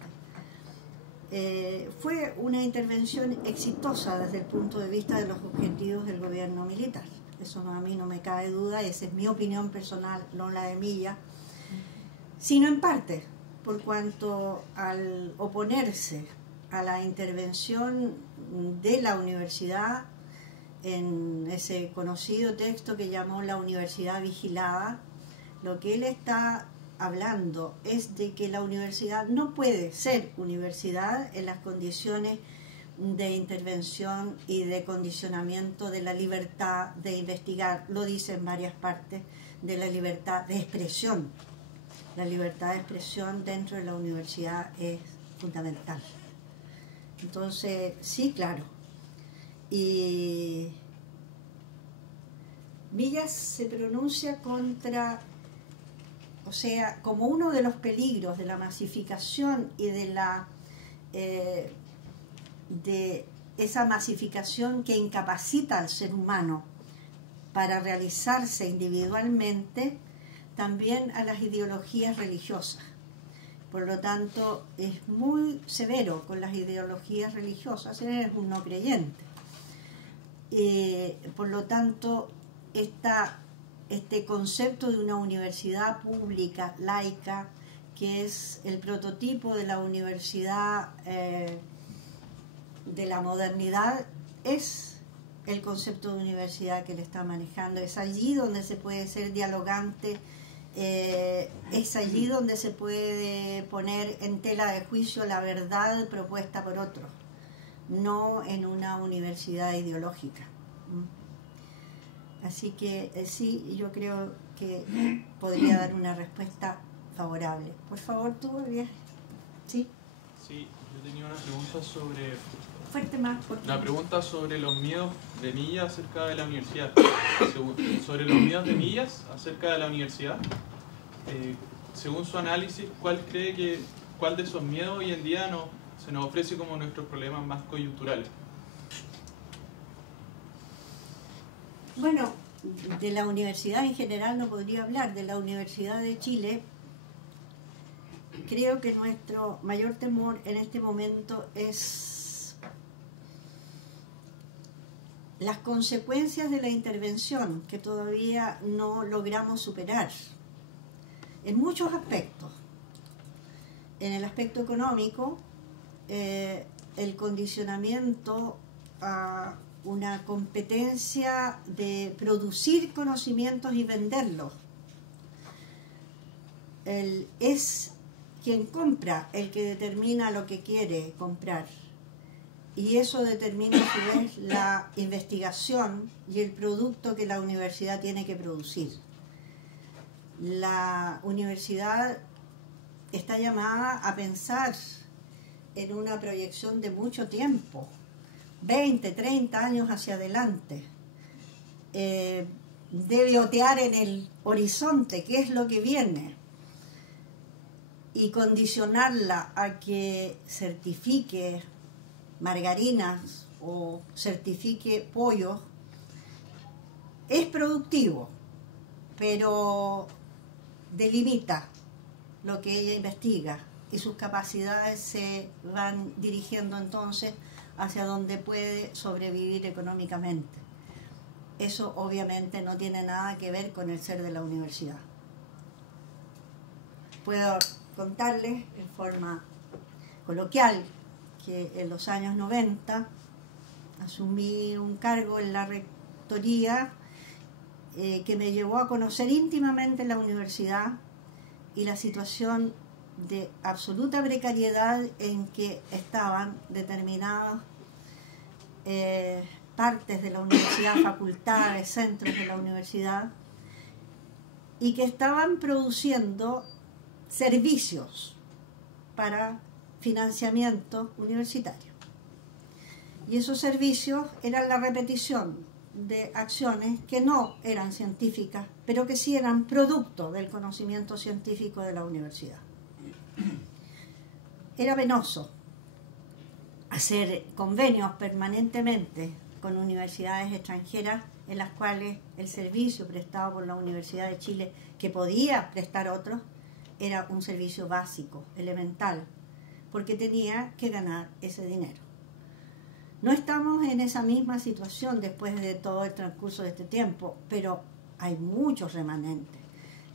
Fue una intervención exitosa desde el punto de vista de los objetivos del gobierno militar. Eso a mí no me cabe duda, esa es mi opinión personal, no la de Millas, sino en parte, por cuanto al oponerse a la intervención de la universidad en ese conocido texto que llamó La Universidad Vigilada, lo que él está hablando es de que la universidad no puede ser universidad en las condiciones de intervención y de condicionamiento de la libertad de investigar. Lo dice en varias partes, de la libertad de expresión. La libertad de expresión dentro de la universidad es fundamental. Entonces, sí, claro. Y Millas se pronuncia contra, o sea, como uno de los peligros de la masificación y de esa masificación que incapacita al ser humano para realizarse individualmente, también a las ideologías religiosas. Por lo tanto, es muy severo con las ideologías religiosas, él es un no creyente. Por lo tanto, este concepto de una universidad pública, laica, que es el prototipo de la universidad de la modernidad, es el concepto de universidad que le está manejando. Es allí donde se puede ser dialogante, es allí donde se puede poner en tela de juicio la verdad propuesta por otros. no en una universidad ideológica. Así que sí, yo creo que podría dar una respuesta favorable. Por favor, tú, Javier. ¿Sí? Sí, yo tenía una pregunta sobre... Fuerte más. Una pregunta sobre los miedos de Millas acerca de la universidad. Sobre los miedos de Millas acerca de la universidad. Según su análisis, ¿cuál de esos miedos hoy en día se nos ofrece como nuestros problemas más coyunturales? Bueno, de la universidad en general no podría hablar. De la Universidad de Chile, creo que nuestro mayor temor en este momento es las consecuencias de la intervención que todavía no logramos superar en muchos aspectos. En el aspecto económico, el condicionamiento a una competencia de producir conocimientos y venderlos. Es quien compra el que determina lo que quiere comprar. Y eso determina a su vez la investigación y el producto que la universidad tiene que producir. La universidad está llamada a pensar en una proyección de mucho tiempo, 20, 30 años hacia adelante. Debe otear en el horizonte qué es lo que viene y condicionarla a que certifique margarinas o certifique pollos es productivo, pero delimita lo que ella investiga y sus capacidades se van dirigiendo entonces hacia donde puede sobrevivir económicamente. Eso obviamente no tiene nada que ver con el ser de la universidad. Puedo contarles en forma coloquial que en los años 90 asumí un cargo en la rectoría que me llevó a conocer íntimamente la universidad y la situación de absoluta precariedad en que estaban determinadas partes de la universidad, facultades, centros de la universidad, y que estaban produciendo servicios para financiamiento universitario. Y esos servicios eran la repetición de acciones que no eran científicas, pero que sí eran producto del conocimiento científico de la universidad. Era penoso hacer convenios permanentemente con universidades extranjeras en las cuales el servicio prestado por la Universidad de Chile, que podía prestar otros, era un servicio básico, elemental, porque tenía que ganar ese dinero. No estamos en esa misma situación después de todo el transcurso de este tiempo, pero hay muchos remanentes.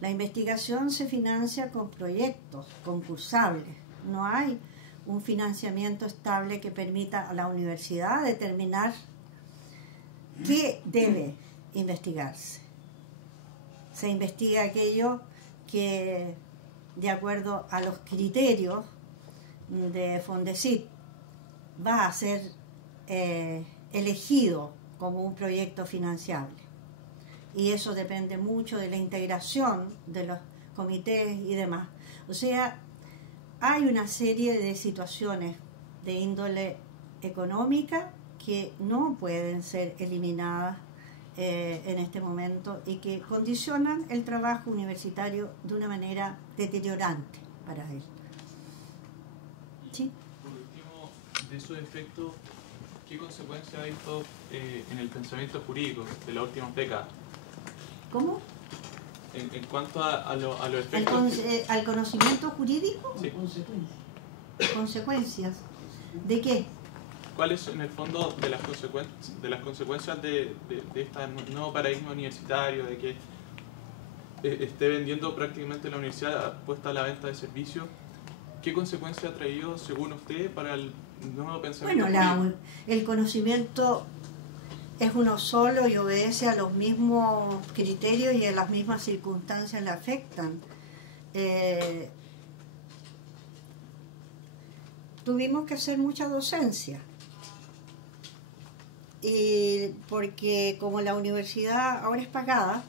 La investigación se financia con proyectos concursables. No hay un financiamiento estable que permita a la universidad determinar qué debe investigarse. Se investiga aquello que, de acuerdo a los criterios de Fondesit, va a ser elegido como un proyecto financiable. Y eso depende mucho de la integración de los comités y demás. O sea, hay una serie de situaciones de índole económica que no pueden ser eliminadas en este momento y que condicionan el trabajo universitario de una manera deteriorante para él. ¿Sí? Por último, de esos efectos, ¿qué consecuencias ha visto en el pensamiento jurídico de la última década? ¿Cómo? En cuanto a los efectos... ¿Al conocimiento jurídico? Sí. ¿Consecuencias? ¿De qué? ¿Cuáles, en el fondo, de las consecuencias de este nuevo paradigma universitario, de que esté vendiendo prácticamente la universidad puesta a la venta de servicios? ¿Qué consecuencia ha traído, según usted, para el nuevo pensamiento jurídico? El conocimiento es uno solo y obedece a los mismos criterios y a las mismas circunstancias le afectan. Tuvimos que hacer mucha docencia y porque como la universidad ahora es pagada,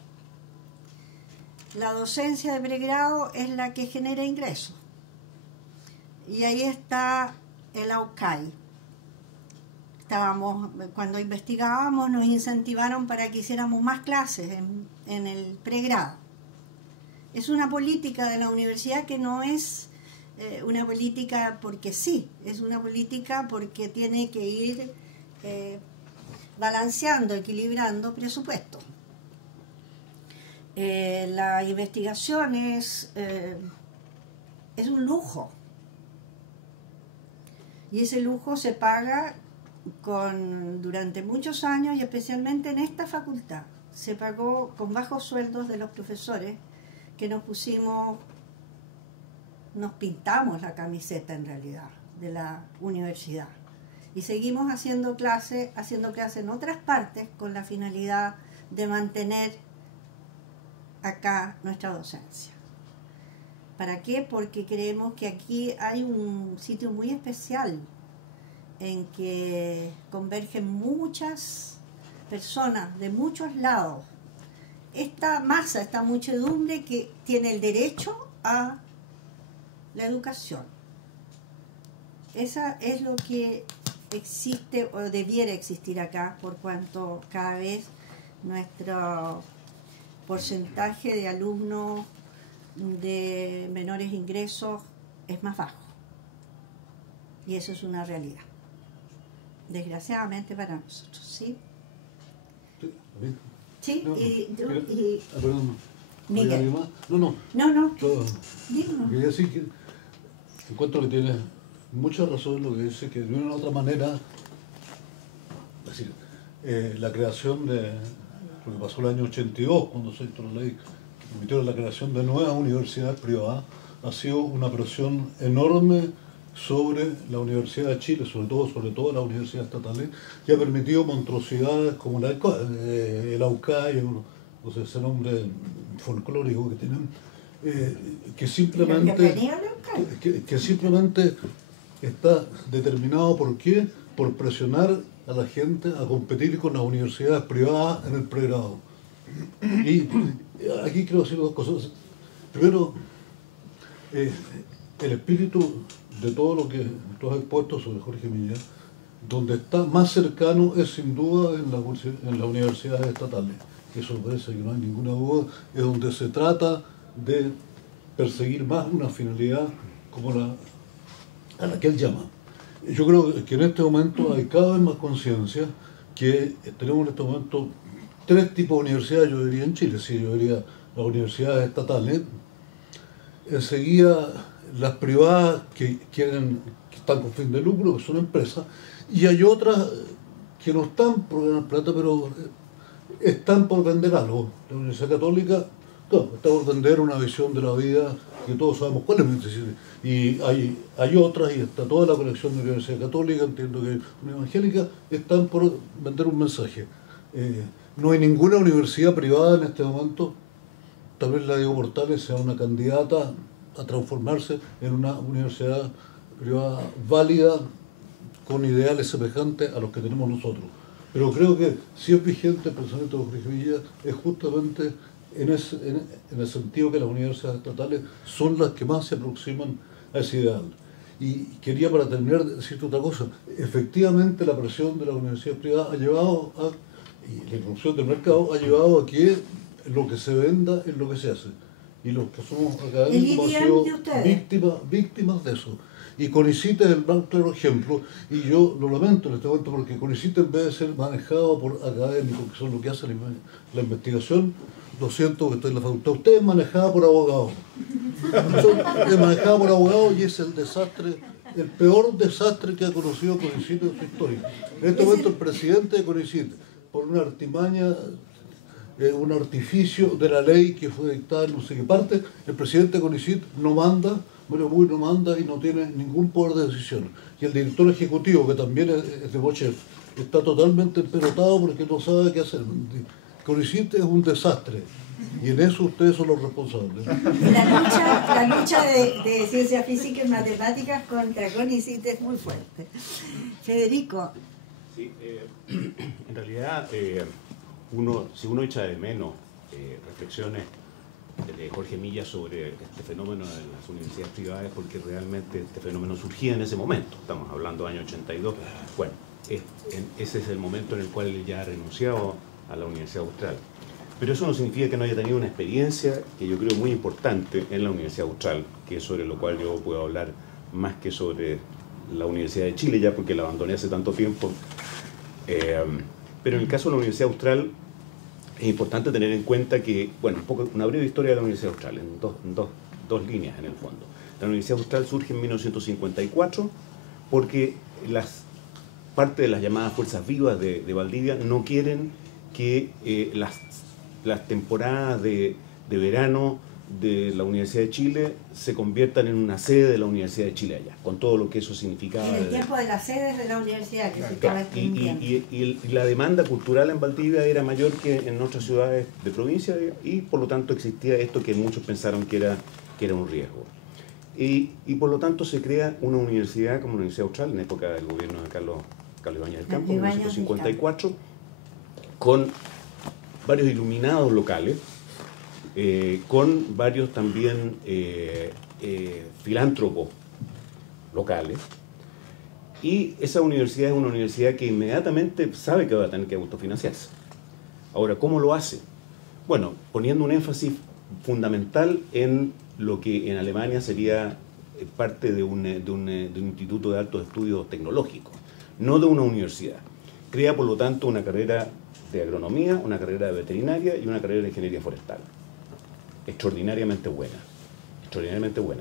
la docencia de pregrado es la que genera ingresos. Y ahí está el AUCAI. Cuando investigábamos nos incentivaron para que hiciéramos más clases en el pregrado. Es una política de la universidad que no es una política porque sí, es una política porque tiene que ir balanceando, equilibrando presupuesto. La investigación es un lujo. Y ese lujo se paga durante muchos años, y especialmente en esta facultad. Se pagó con bajos sueldos de los profesores que nos pintamos la camiseta en realidad de la universidad. Y seguimos haciendo clase en otras partes con la finalidad de mantener acá nuestra docencia. ¿Para qué? Porque creemos que aquí hay un sitio muy especial en que convergen muchas personas de muchos lados. Esta masa, esta muchedumbre que tiene el derecho a la educación. Esa es lo que existe o debiera existir acá, por cuanto cada vez nuestro porcentaje de alumnos de menores ingresos es más bajo. Y eso es una realidad. Desgraciadamente para nosotros, ¿sí? Sí, no, perdón. Miguel. ¿Hay más? No. Quería decir que encuentro que tiene mucha razón en lo que dice, que de una u otra manera, es decir, la creación de lo que pasó el año 82, cuando se hizo la ley que permitió la creación de nuevas universidades privadas, ha sido una presión enorme sobre la Universidad de Chile, sobre todo las universidades estatales, y ha permitido monstruosidades como el AUCAI, no sé, ese nombre folclórico que tienen, que simplemente está determinado ¿por qué? Por presionar a la gente a competir con las universidades privadas en el pregrado. Y aquí quiero decir dos cosas. Primero, el espíritu de todo lo que tú has expuesto sobre Jorge Milla, donde está más cercano es sin duda en las universidades estatales. Eso parece que no hay ninguna duda, es donde se trata de perseguir más una finalidad como a la que él llama. Yo creo que en este momento hay cada vez más conciencia que tenemos en este momento tres tipos de universidades, yo diría en Chile, sí, yo diría las universidades estatales, enseguida las privadas que están con fin de lucro, que son empresas, y hay otras que no están por ganar plata, pero están por vender algo. La Universidad Católica está por vender una visión de la vida que todos sabemos cuál es. Y hay otras, y está toda la colección de la Universidad Católica, entiendo que una evangélica, están por vender un mensaje. No hay ninguna universidad privada en este momento, tal vez la Diego Portales sea una candidata a transformarse en una universidad privada válida con ideales semejantes a los que tenemos nosotros. Pero creo que si es vigente el pensamiento de Jorge Milla es justamente en el sentido que las universidades estatales son las que más se aproximan a ese ideal. Y quería, para terminar, decirte otra cosa. Efectivamente, la presión de la universidad privada ha llevado y la irrupción del mercado ha llevado a que lo que se venda es lo que se hace. Y los que somos académicos hemos sido víctimas de eso. Y CONICYT es el más claro ejemplo, y yo lo lamento en este momento porque CONICYT, en vez de ser manejado por académicos, que son los que hacen la investigación, lo siento que estoy en la facultad, usted es manejada por abogados. Es manejada por abogados y es el desastre, el peor desastre que ha conocido CONICYT en su historia. En este momento el presidente de CONICYT, por una artimaña, un artificio de la ley que fue dictada en no sé qué parte, el presidente de CONICYT no manda, Mario Puig no manda y no tiene ningún poder de decisión. Y el director ejecutivo, que también es de Bochef, está totalmente empelotado porque no sabe qué hacer. CONICYT es un desastre y en eso ustedes son los responsables. La lucha de ciencia física y matemáticas contra CONICYT es muy fuerte. Federico. Sí, En realidad, si uno echa de menos reflexiones de Jorge Millas sobre este fenómeno de las universidades privadas, porque realmente este fenómeno surgía en ese momento, estamos hablando del año 82, bueno, ese es el momento en el cual él ya ha renunciado a la Universidad Austral. Pero eso no significa que no haya tenido una experiencia que yo creo muy importante en la Universidad Austral, que es sobre lo cual yo puedo hablar más que sobre la Universidad de Chile, ya porque la abandoné hace tanto tiempo. Pero en el caso de la Universidad Austral es importante tener en cuenta que, bueno, una breve historia de la Universidad Austral, en dos líneas en el fondo. La Universidad Austral surge en 1954 porque parte de las llamadas fuerzas vivas de Valdivia no quieren que las temporadas de verano de la Universidad de Chile se conviertan en una sede de la Universidad de Chile allá, con todo lo que eso significaba. En el tiempo de las sedes de la universidad que se estaba extendiendo. Y la demanda cultural en Valdivia era mayor que en otras ciudades de provincia, y por lo tanto existía esto que muchos pensaron que era un riesgo. Y por lo tanto se crea una universidad como la Universidad Austral en época del gobierno de Carlos Ibáñez del Campo, en 1954, con varios iluminados locales, con varios también filántropos locales, y esa universidad es una universidad que inmediatamente sabe que va a tener que autofinanciarse. Ahora, ¿cómo lo hace? Bueno, poniendo un énfasis fundamental en lo que en Alemania sería parte de un instituto de altos estudios tecnológicos, no de una universidad. Crea, por lo tanto, una carrera de agronomía, una carrera de veterinaria y una carrera de ingeniería forestal. Extraordinariamente buena,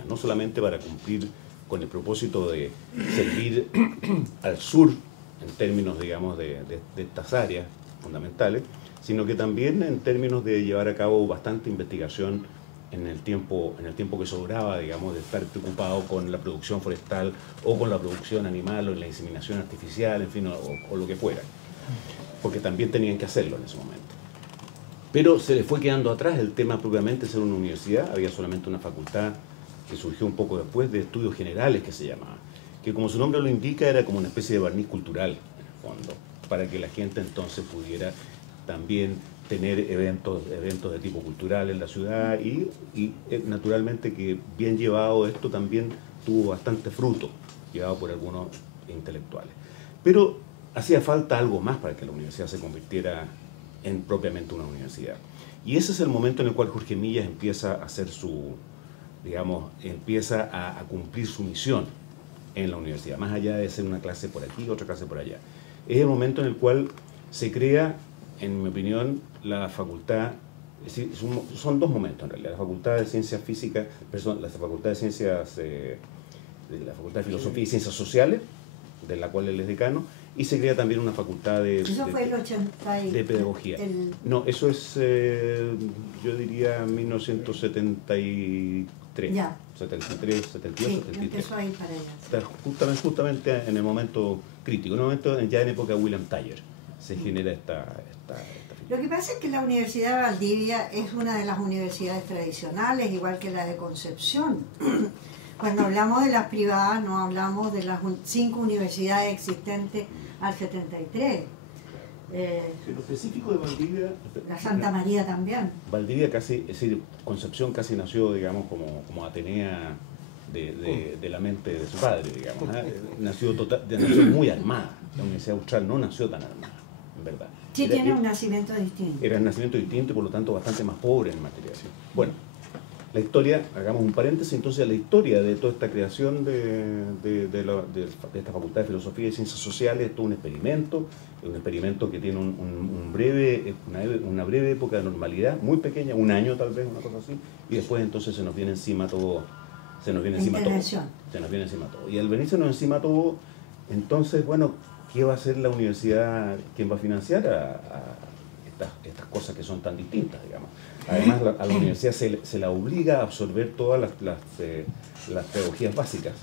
no solamente para cumplir con el propósito de servir al sur en términos, digamos, de estas áreas fundamentales, sino que también en términos de llevar a cabo bastante investigación en el tiempo que sobraba, digamos, de estar preocupado con la producción forestal o con la producción animal o en la inseminación artificial, en fin, o lo que fuera, porque también tenían que hacerlo en ese momento. Pero se le fue quedando atrás el tema propiamente de ser una universidad. Había solamente una facultad que surgió un poco después, de estudios generales, que se llamaba, que como su nombre lo indica era como una especie de barniz cultural, en el fondo, para que la gente entonces pudiera también tener eventos de tipo cultural en la ciudad, y naturalmente que bien llevado esto también tuvo bastante fruto, llevado por algunos intelectuales. Pero hacía falta algo más para que la universidad se convirtiera en propiamente una universidad. Y ese es el momento en el cual Jorge Millas empieza a hacer empieza a cumplir su misión en la universidad, más allá de ser una clase por aquí, otra clase por allá. Es el momento en el cual se crea, en mi opinión, la facultad, es decir, son dos momentos en realidad, la facultad de Ciencias Físicas, la facultad de Ciencias, la facultad de Filosofía y Ciencias Sociales, de la cual él es decano, y se crea también una facultad de pedagogía. No, eso es, yo diría, 1973. Ya. 73, 72, sí, 73. Empezó a ir para allá. Está justamente en el momento crítico, en el momento ya en época de William Thayer, se genera esta Lo que pasa es que la Universidad de Valdivia es una de las universidades tradicionales, igual que la de Concepción. Cuando hablamos de las privadas, no hablamos de las 5 universidades existentes al 73. En lo específico de Valdivia... La Santa María también. Valdivia casi, es decir, Concepción casi nació, digamos, como Atenea de la mente de su padre, digamos. Nació muy armada. La Universidad Austral no nació tan armada, en verdad. Sí, tiene un nacimiento distinto. Era un nacimiento distinto y por lo tanto bastante más pobre en materia. Bueno, la historia, hagamos un paréntesis, entonces la historia de toda esta creación de esta Facultad de Filosofía y Ciencias Sociales es todo un experimento que tiene una breve época de normalidad, muy pequeña, un año tal vez, una cosa así, y después entonces se nos viene encima todo. Y al venirse encima todo, entonces, bueno, ¿qué va a hacer la universidad? ¿Quién va a financiar a estas cosas que son tan distintas, digamos? Además, a la universidad se la obliga a absorber todas las pedagogías básicas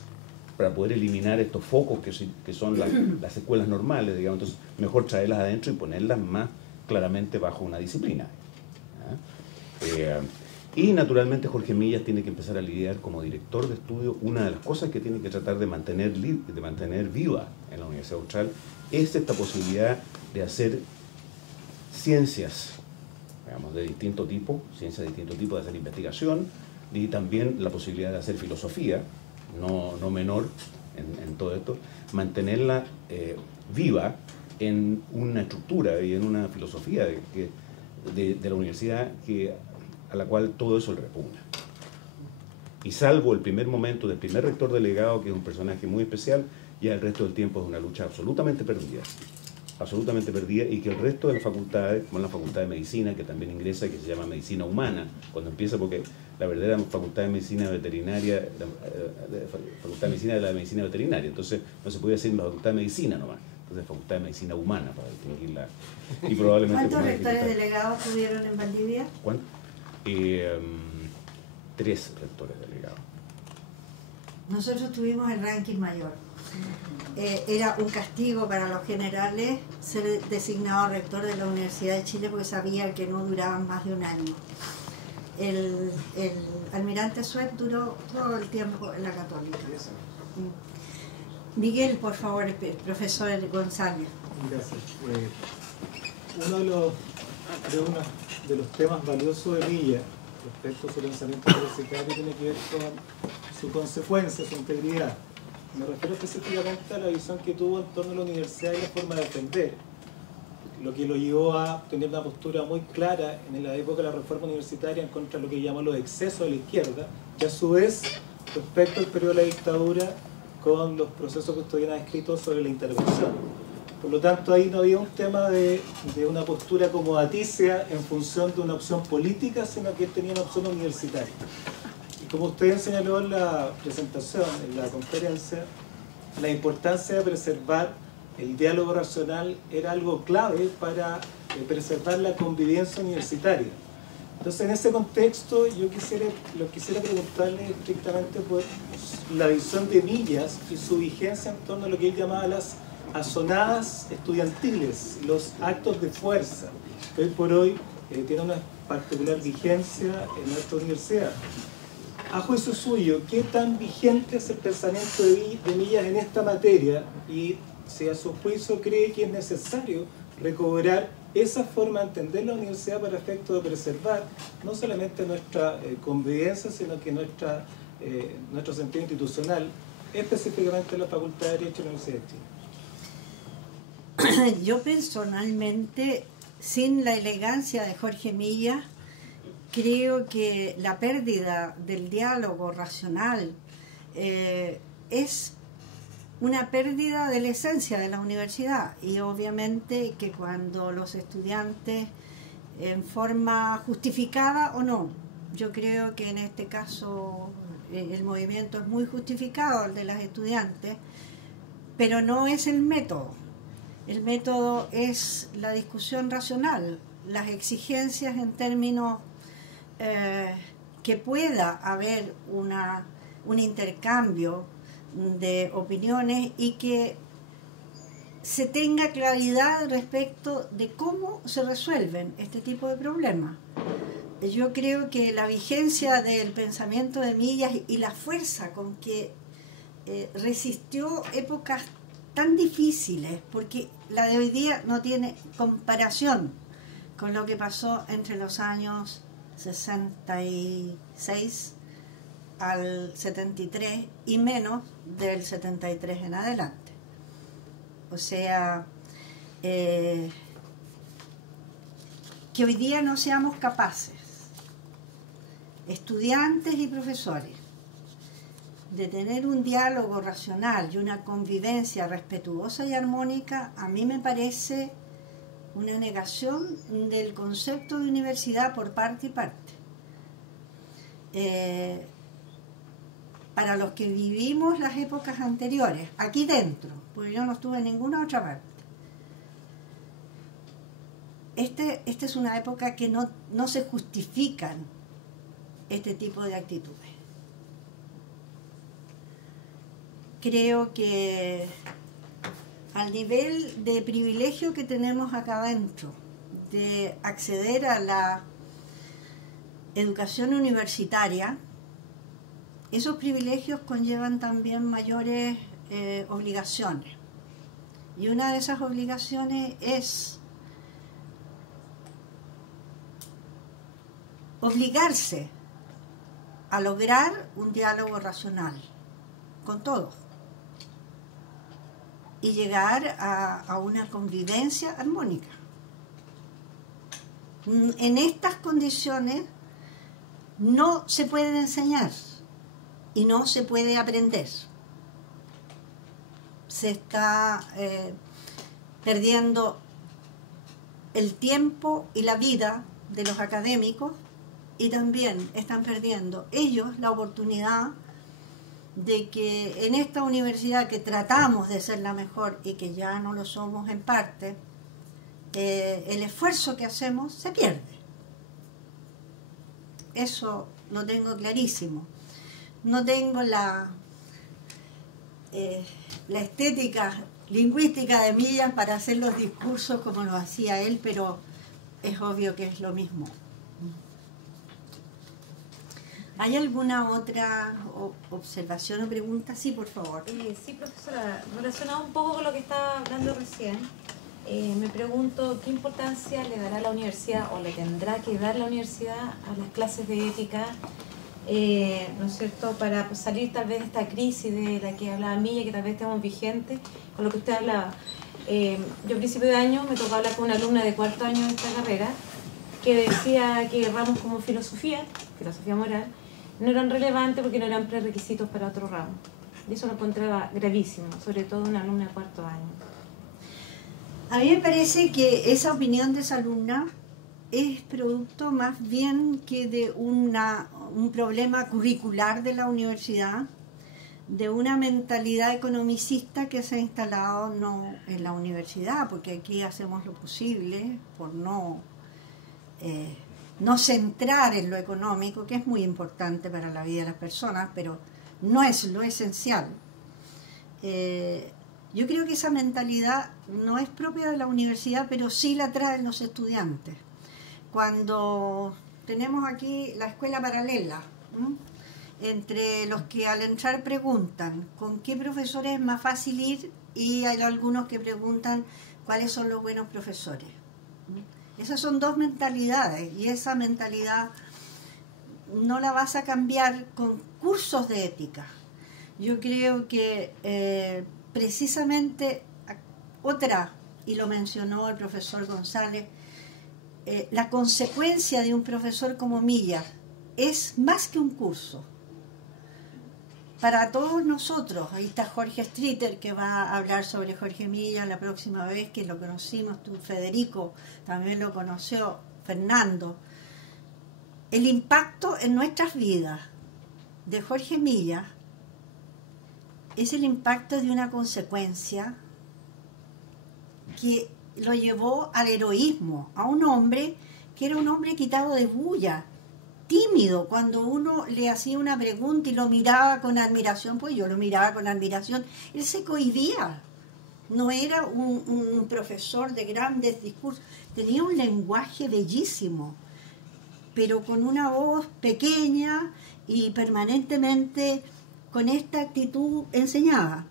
para poder eliminar estos focos que son las escuelas normales, digamos. Entonces, mejor traerlas adentro y ponerlas más claramente bajo una disciplina. Y naturalmente Jorge Millas tiene que empezar a lidiar como director de estudio. Una de las cosas que tiene que tratar de mantener viva en la Universidad Austral es esta posibilidad de hacer ciencias, digamos, de distinto tipo, ciencias de distinto tipo, de hacer investigación, y también la posibilidad de hacer filosofía, no menor en todo esto, mantenerla viva en una estructura y en una filosofía de la universidad a la cual todo eso le repugna. Y salvo el primer momento del primer rector delegado, que es un personaje muy especial, ya el resto del tiempo es una lucha absolutamente perdida, y que el resto de las facultades, como la Facultad de Medicina, que también ingresa, que se llama Medicina Humana, cuando empieza, porque la verdadera Facultad de Medicina Veterinaria, Facultad de Medicina de la Medicina Veterinaria, entonces no se podía decir la Facultad de Medicina nomás, entonces Facultad de Medicina Humana, para distinguirla. Y probablemente ¿Cuántos rectores delegados tuvieron en Valdivia? ¿Cuántos? 3 rectores delegados. Nosotros tuvimos el ranking mayor. Era un castigo para los generales ser designado rector de la Universidad de Chile porque sabía que no duraban más de un año. El almirante Suet duró todo el tiempo en la Católica. Miguel, por favor, profesor González. Gracias. Uno de los temas valiosos de Milla respecto a su pensamiento universitario tiene que ver con su consecuencia, su integridad. Me refiero específicamente a la visión que tuvo en torno a la universidad y la forma de defender, lo que lo llevó a tener una postura muy clara en la época de la reforma universitaria en contra de lo que llamó los excesos de la izquierda, y a su vez respecto al periodo de la dictadura con los procesos que usted ha escrito sobre la intervención. Por lo tanto, ahí no había un tema de una postura acomodaticia en función de una opción política, sino que él tenía una opción universitaria. Y como usted señaló en la presentación, en la conferencia, la importancia de preservar el diálogo racional era algo clave para preservar la convivencia universitaria. Entonces, en ese contexto, yo quisiera preguntarle estrictamente por la visión de Millas y su vigencia en torno a lo que él llamaba las azonadas estudiantiles, los actos de fuerza, que hoy por hoy tienen una particular vigencia en nuestra universidad. A juicio suyo, ¿qué tan vigente es el pensamiento de Millas en esta materia? Y si a su juicio cree que es necesario recobrar esa forma de entender la universidad para efecto de preservar no solamente nuestra convivencia, sino que nuestro sentido institucional, específicamente la Facultad de Derecho de la Universidad de Chile. Yo personalmente, sin la elegancia de Jorge Millas, creo que la pérdida del diálogo racional es una pérdida de la esencia de la universidad, y obviamente que cuando los estudiantes, en forma justificada o no, yo creo que en este caso el movimiento es muy justificado, el de las estudiantes, pero no es el método. El método es la discusión racional, las exigencias en términos que pueda haber un intercambio de opiniones y que se tenga claridad respecto de cómo se resuelven este tipo de problemas. Yo creo que la vigencia del pensamiento de Millas y la fuerza con que resistió épocas tan difíciles, porque la de hoy día no tiene comparación con lo que pasó entre los años 66 al 73 y menos del 73 en adelante. O sea, que hoy día no seamos capaces, estudiantes y profesores, de tener un diálogo racional y una convivencia respetuosa y armónica, a mí me parece una negación del concepto de universidad por parte y parte. Para los que vivimos las épocas anteriores, aquí dentro, porque yo no estuve en ninguna otra parte, esta es una época que no se justifican este tipo de actitudes. Creo que al nivel de privilegio que tenemos acá adentro, de acceder a la educación universitaria, esos privilegios conllevan también mayores obligaciones. Y una de esas obligaciones es obligarse a lograr un diálogo racional con todos y llegar a una convivencia armónica. En estas condiciones no se puede enseñar y no se puede aprender. Se está perdiendo el tiempo y la vida de los académicos, y también están perdiendo ellos la oportunidad de que en esta universidad que tratamos de ser la mejor y que ya no lo somos en parte, el esfuerzo que hacemos se pierde. Eso lo tengo clarísimo. No tengo la estética lingüística de Millas para hacer los discursos como lo hacía él, pero es obvio que es lo mismo. ¿Hay alguna otra observación o pregunta? Sí, por favor. Sí, profesora, relacionado un poco con lo que estaba hablando recién, me pregunto qué importancia le dará la universidad o le tendrá que dar la universidad a las clases de ética, ¿no es cierto?, para salir tal vez de esta crisis de la que hablaba Milla, que tal vez estemos vigentes con lo que usted hablaba. Yo a principio de año me tocó hablar con una alumna de 4º año de esta carrera que decía que ramos como filosofía moral, no eran relevantes porque no eran prerequisitos para otro ramo. Y eso lo encontraba gravísimo, sobre todo una alumna de 4º año. A mí me parece que esa opinión de esa alumna es producto más bien que de un problema curricular de la universidad, de una mentalidad economicista que se ha instalado no en la universidad, porque aquí hacemos lo posible por no centrar en lo económico, que es muy importante para la vida de las personas, pero no es lo esencial. Yo creo que esa mentalidad no es propia de la universidad, pero sí la traen los estudiantes. Cuando tenemos aquí la escuela paralela, entre los que al entrar preguntan con qué profesores es más fácil ir, y hay algunos que preguntan cuáles son los buenos profesores. Esas son dos mentalidades, y esa mentalidad no la vas a cambiar con cursos de ética. Yo creo que precisamente otra, y lo mencionó el profesor González, la consecuencia de un profesor como Milla es más que un curso. Para todos nosotros, ahí está Jorge Streeter, que va a hablar sobre Jorge Milla la próxima vez, que lo conocimos, tú, Federico también lo conoció, Fernando. El impacto en nuestras vidas de Jorge Milla es el impacto de una consecuencia que lo llevó al heroísmo, a un hombre que era un hombre quitado de bulla, tímido. Cuando uno le hacía una pregunta y lo miraba con admiración, pues yo lo miraba con admiración, él se cohibía. No era un profesor de grandes discursos, tenía un lenguaje bellísimo, pero con una voz pequeña y permanentemente con esta actitud enseñaba.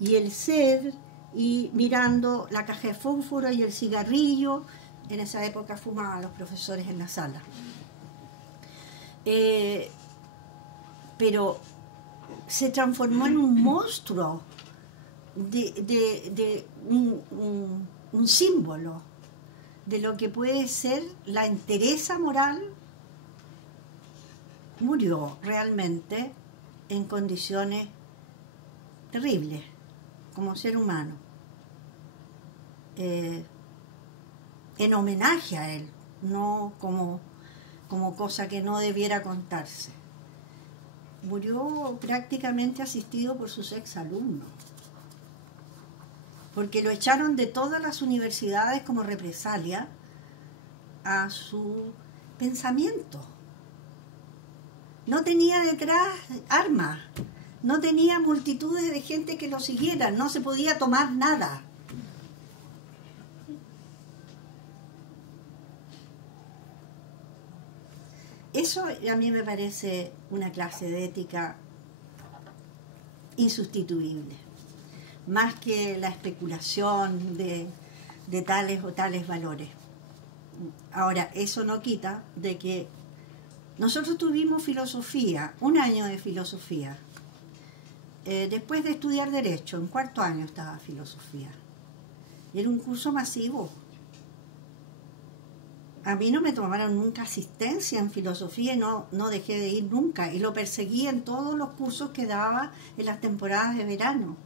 Y el ser, y mirando la caja de fósforo y el cigarrillo, en esa época fumaban los profesores en la sala. Pero se transformó en un monstruo, de un símbolo de lo que puede ser la entereza moral. Murió realmente en condiciones terribles como ser humano, en homenaje a él, no como cosa que no debiera contarse. Murió prácticamente asistido por sus exalumnos, porque lo echaron de todas las universidades como represalia a su pensamiento. No tenía detrás armas, no tenía multitudes de gente que lo siguieran, no se podía tomar nada. Eso a mí me parece una clase de ética insustituible, más que la especulación de tales o tales valores. Ahora, eso no quita de que Nosotros tuvimos filosofía, un año de filosofía. Después de estudiar Derecho, en cuarto año estaba filosofía. Y era un curso masivo. A mí no me tomaron nunca asistencia en filosofía y no dejé de ir nunca. Y lo perseguí en todos los cursos que daba en las temporadas de verano.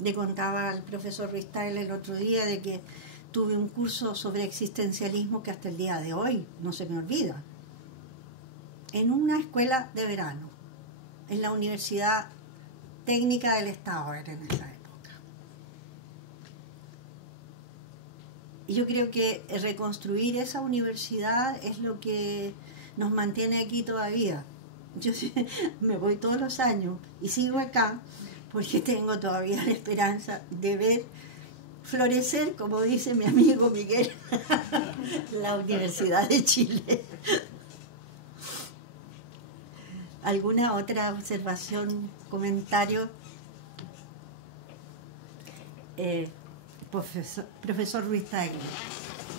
Le contaba al profesor Ristal el otro día de que tuve un curso sobre existencialismo que hasta el día de hoy no se me olvida. En una escuela de verano, en la Universidad Técnica del Estado era en esa época. Y yo creo que reconstruir esa universidad es lo que nos mantiene aquí todavía. Yo me voy todos los años y sigo acá porque tengo todavía la esperanza de ver florecer, como dice mi amigo Miguel, la Universidad de Chile. ¿Alguna otra observación, comentario? Profesor Ruiz Tagle.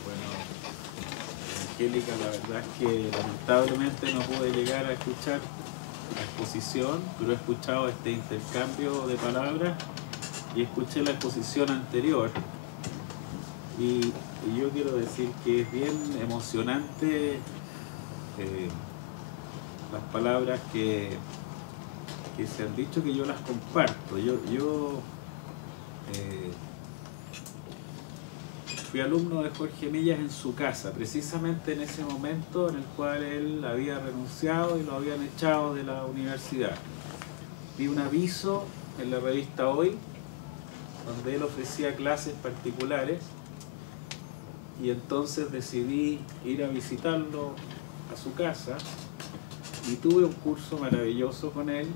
Bueno, Angélica, la verdad es que lamentablemente no pude llegar a escuchar la exposición, pero he escuchado este intercambio de palabras y escuché la exposición anterior. Y yo quiero decir que es bien emocionante las palabras que se han dicho, que yo las comparto. Yo fui alumno de Jorge Millas en su casa, precisamente en ese momento en el cual él había renunciado y lo habían echado de la universidad. Vi un aviso en la revista Hoy, donde él ofrecía clases particulares, y entonces decidí ir a visitarlo a su casa, y tuve un curso maravilloso con él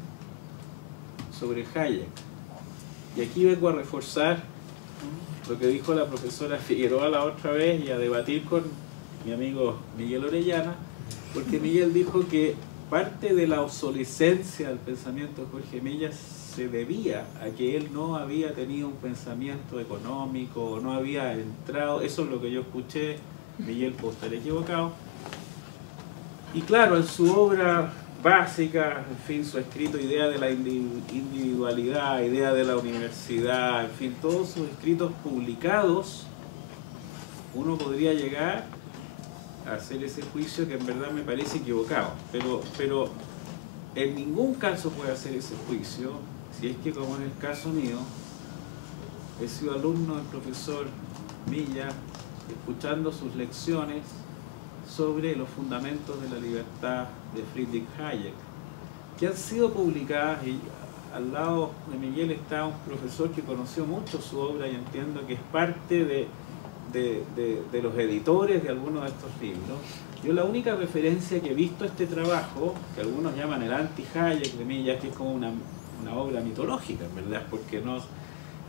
sobre Hayek. Y aquí vengo a reforzar lo que dijo la profesora Figueroa la otra vez y a debatir con mi amigo Miguel Orellana, porque Miguel dijo que parte de la obsolescencia del pensamiento de Jorge Millas se debía a que él no había tenido un pensamiento económico, no había entrado, eso es lo que yo escuché, Miguel puede estar equivocado. Y claro, en su obra básica, en fin, su escrito Idea de la individualidad, Idea de la universidad, en fin, todos sus escritos publicados, uno podría llegar a hacer ese juicio que en verdad me parece equivocado, pero en ningún caso puede hacer ese juicio si es que, como en el caso mío, he sido alumno del profesor Millas, escuchando sus lecciones sobre los fundamentos de la libertad de Friedrich Hayek, que han sido publicadas, y al lado de Miguel está un profesor que conoció mucho su obra y entiendo que es parte de los editores de algunos de estos libros. Yo la única referencia que he visto a este trabajo, que algunos llaman el anti-Hayek de Millas, que es como una obra mitológica, en verdad, porque no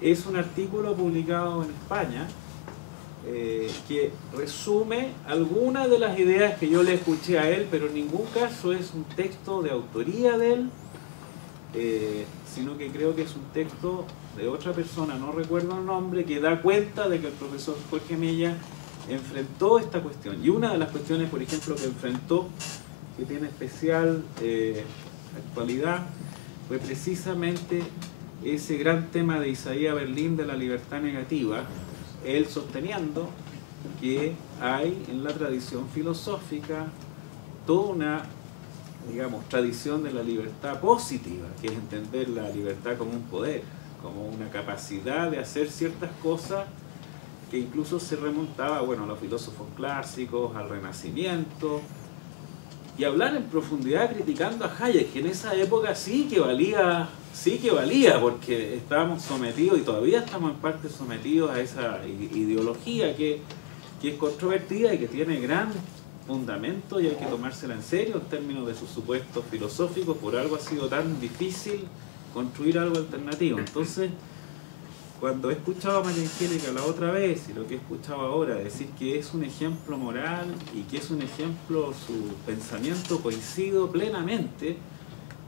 es un artículo publicado en España, que resume algunas de las ideas que yo le escuché a él, pero en ningún caso es un texto de autoría de él, sino que creo que es un texto de otra persona, no recuerdo el nombre, que da cuenta de que el profesor Jorge Millas enfrentó esta cuestión. Y una de las cuestiones, por ejemplo, que enfrentó, que tiene especial actualidad, fue precisamente ese gran tema de Isaías Berlin de la libertad negativa, él sosteniendo que hay en la tradición filosófica toda una, digamos, tradición de la libertad positiva, que es entender la libertad como un poder, como una capacidad de hacer ciertas cosas que incluso se remontaba, bueno, a los filósofos clásicos, al Renacimiento, y hablar en profundidad criticando a Hayek, que en esa época sí que valía, porque estábamos sometidos y todavía estamos en parte sometidos a esa ideología que es controvertida y que tiene gran fundamento y hay que tomársela en serio en términos de sus supuestos filosóficos. Por algo ha sido tan difícil construir algo alternativo. Entonces, cuando he escuchado a María Angélica la otra vez y lo que he escuchado ahora, decir que es un ejemplo moral y que es un ejemplo, su pensamiento coincido plenamente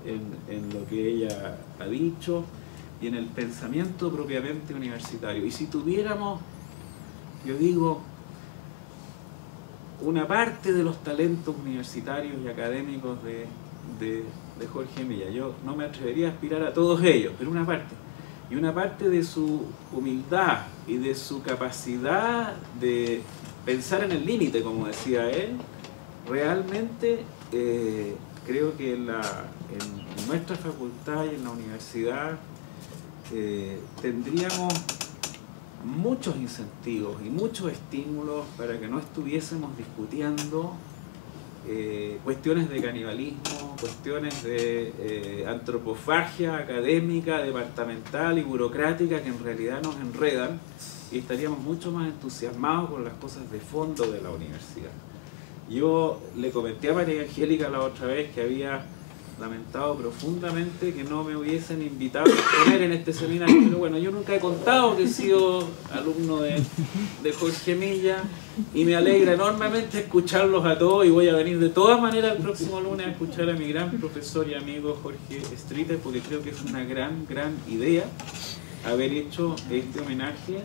en lo que ella ha dicho y en el pensamiento propiamente universitario. Y si tuviéramos, yo digo, una parte de los talentos universitarios y académicos de Jorge Milla. Yo no me atrevería a aspirar a todos ellos, pero una parte. Y una parte de su humildad y de su capacidad de pensar en el límite, como decía él, realmente creo que en nuestra facultad y en la universidad tendríamos muchos incentivos y muchos estímulos para que no estuviésemos discutiendo cuestiones de canibalismo, cuestiones de antropofagia académica, departamental y burocrática que en realidad nos enredan, y estaríamos mucho más entusiasmados con las cosas de fondo de la universidad. Yo le comenté a María Angélica la otra vez que había lamentado profundamente que no me hubiesen invitado a exponer en este seminario, pero bueno, yo nunca he contado que he sido alumno de Jorge Milla, y me alegra enormemente escucharlos a todos, y voy a venir de todas maneras el próximo lunes a escuchar a mi gran profesor y amigo Jorge Streeter, porque creo que es una gran idea haber hecho este homenaje.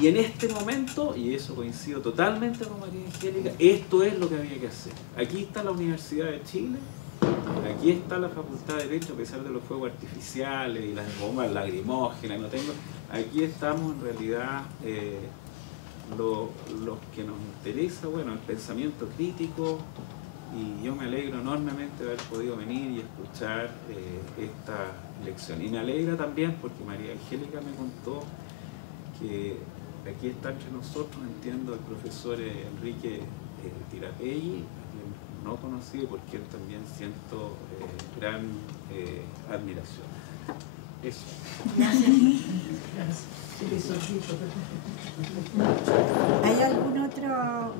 Y en este momento, y eso coincido totalmente con María Angélica, esto es lo que había que hacer. Aquí está la Universidad de Chile, aquí está la Facultad de Derecho, a pesar de los fuegos artificiales y las bombas lacrimógenas, aquí estamos en realidad los que nos interesa, bueno, el pensamiento crítico, y yo me alegro enormemente de haber podido venir y escuchar esta lección. Y me alegra también porque María Angélica me contó que aquí está entre nosotros, entiendo, el profesor Enrique Tirapelli, a quien no conocí, por quien también siento gran admiración. Eso. ¿Hay alguna otra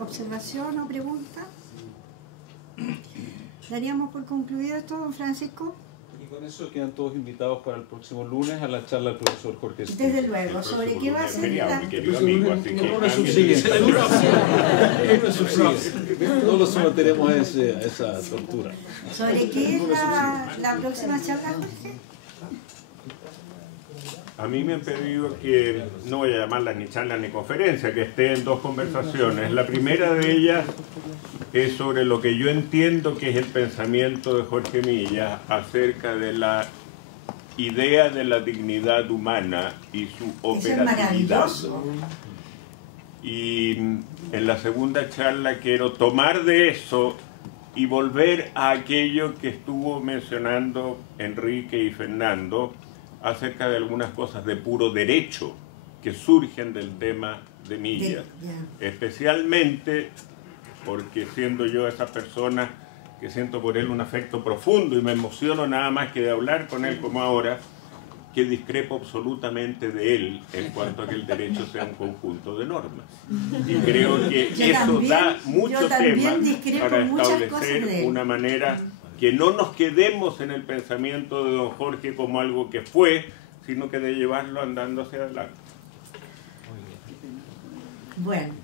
observación o pregunta? Daríamos por concluido esto, don Francisco. Y con eso quedan todos invitados para el próximo lunes a la charla del profesor Jorge Streeter. Desde luego, ¿sobre qué va a ser la...? No lo someteremos a esa tortura. ¿Sobre qué es la próxima charla, Jorge? A mí me han pedido que no voy a llamarla ni charla ni conferencia, que esté en dos conversaciones. La primera de ellas es sobre lo que yo entiendo que es el pensamiento de Jorge Milla acerca de la idea de la dignidad humana y su operatividad. Y en la segunda charla quiero tomar de eso y volver a aquello que estuvo mencionando Enrique y Fernando acerca de algunas cosas de puro derecho que surgen del tema de Milla, especialmente porque siendo yo esa persona que siento por él un afecto profundo y me emociono nada más que de hablar con él como ahora, que discrepo absolutamente de él en cuanto a que el derecho sea un conjunto de normas. Y creo que eso da mucho tema para establecer una manera que no nos quedemos en el pensamiento de don Jorge como algo que fue, sino que de llevarlo andando hacia adelante. Bueno.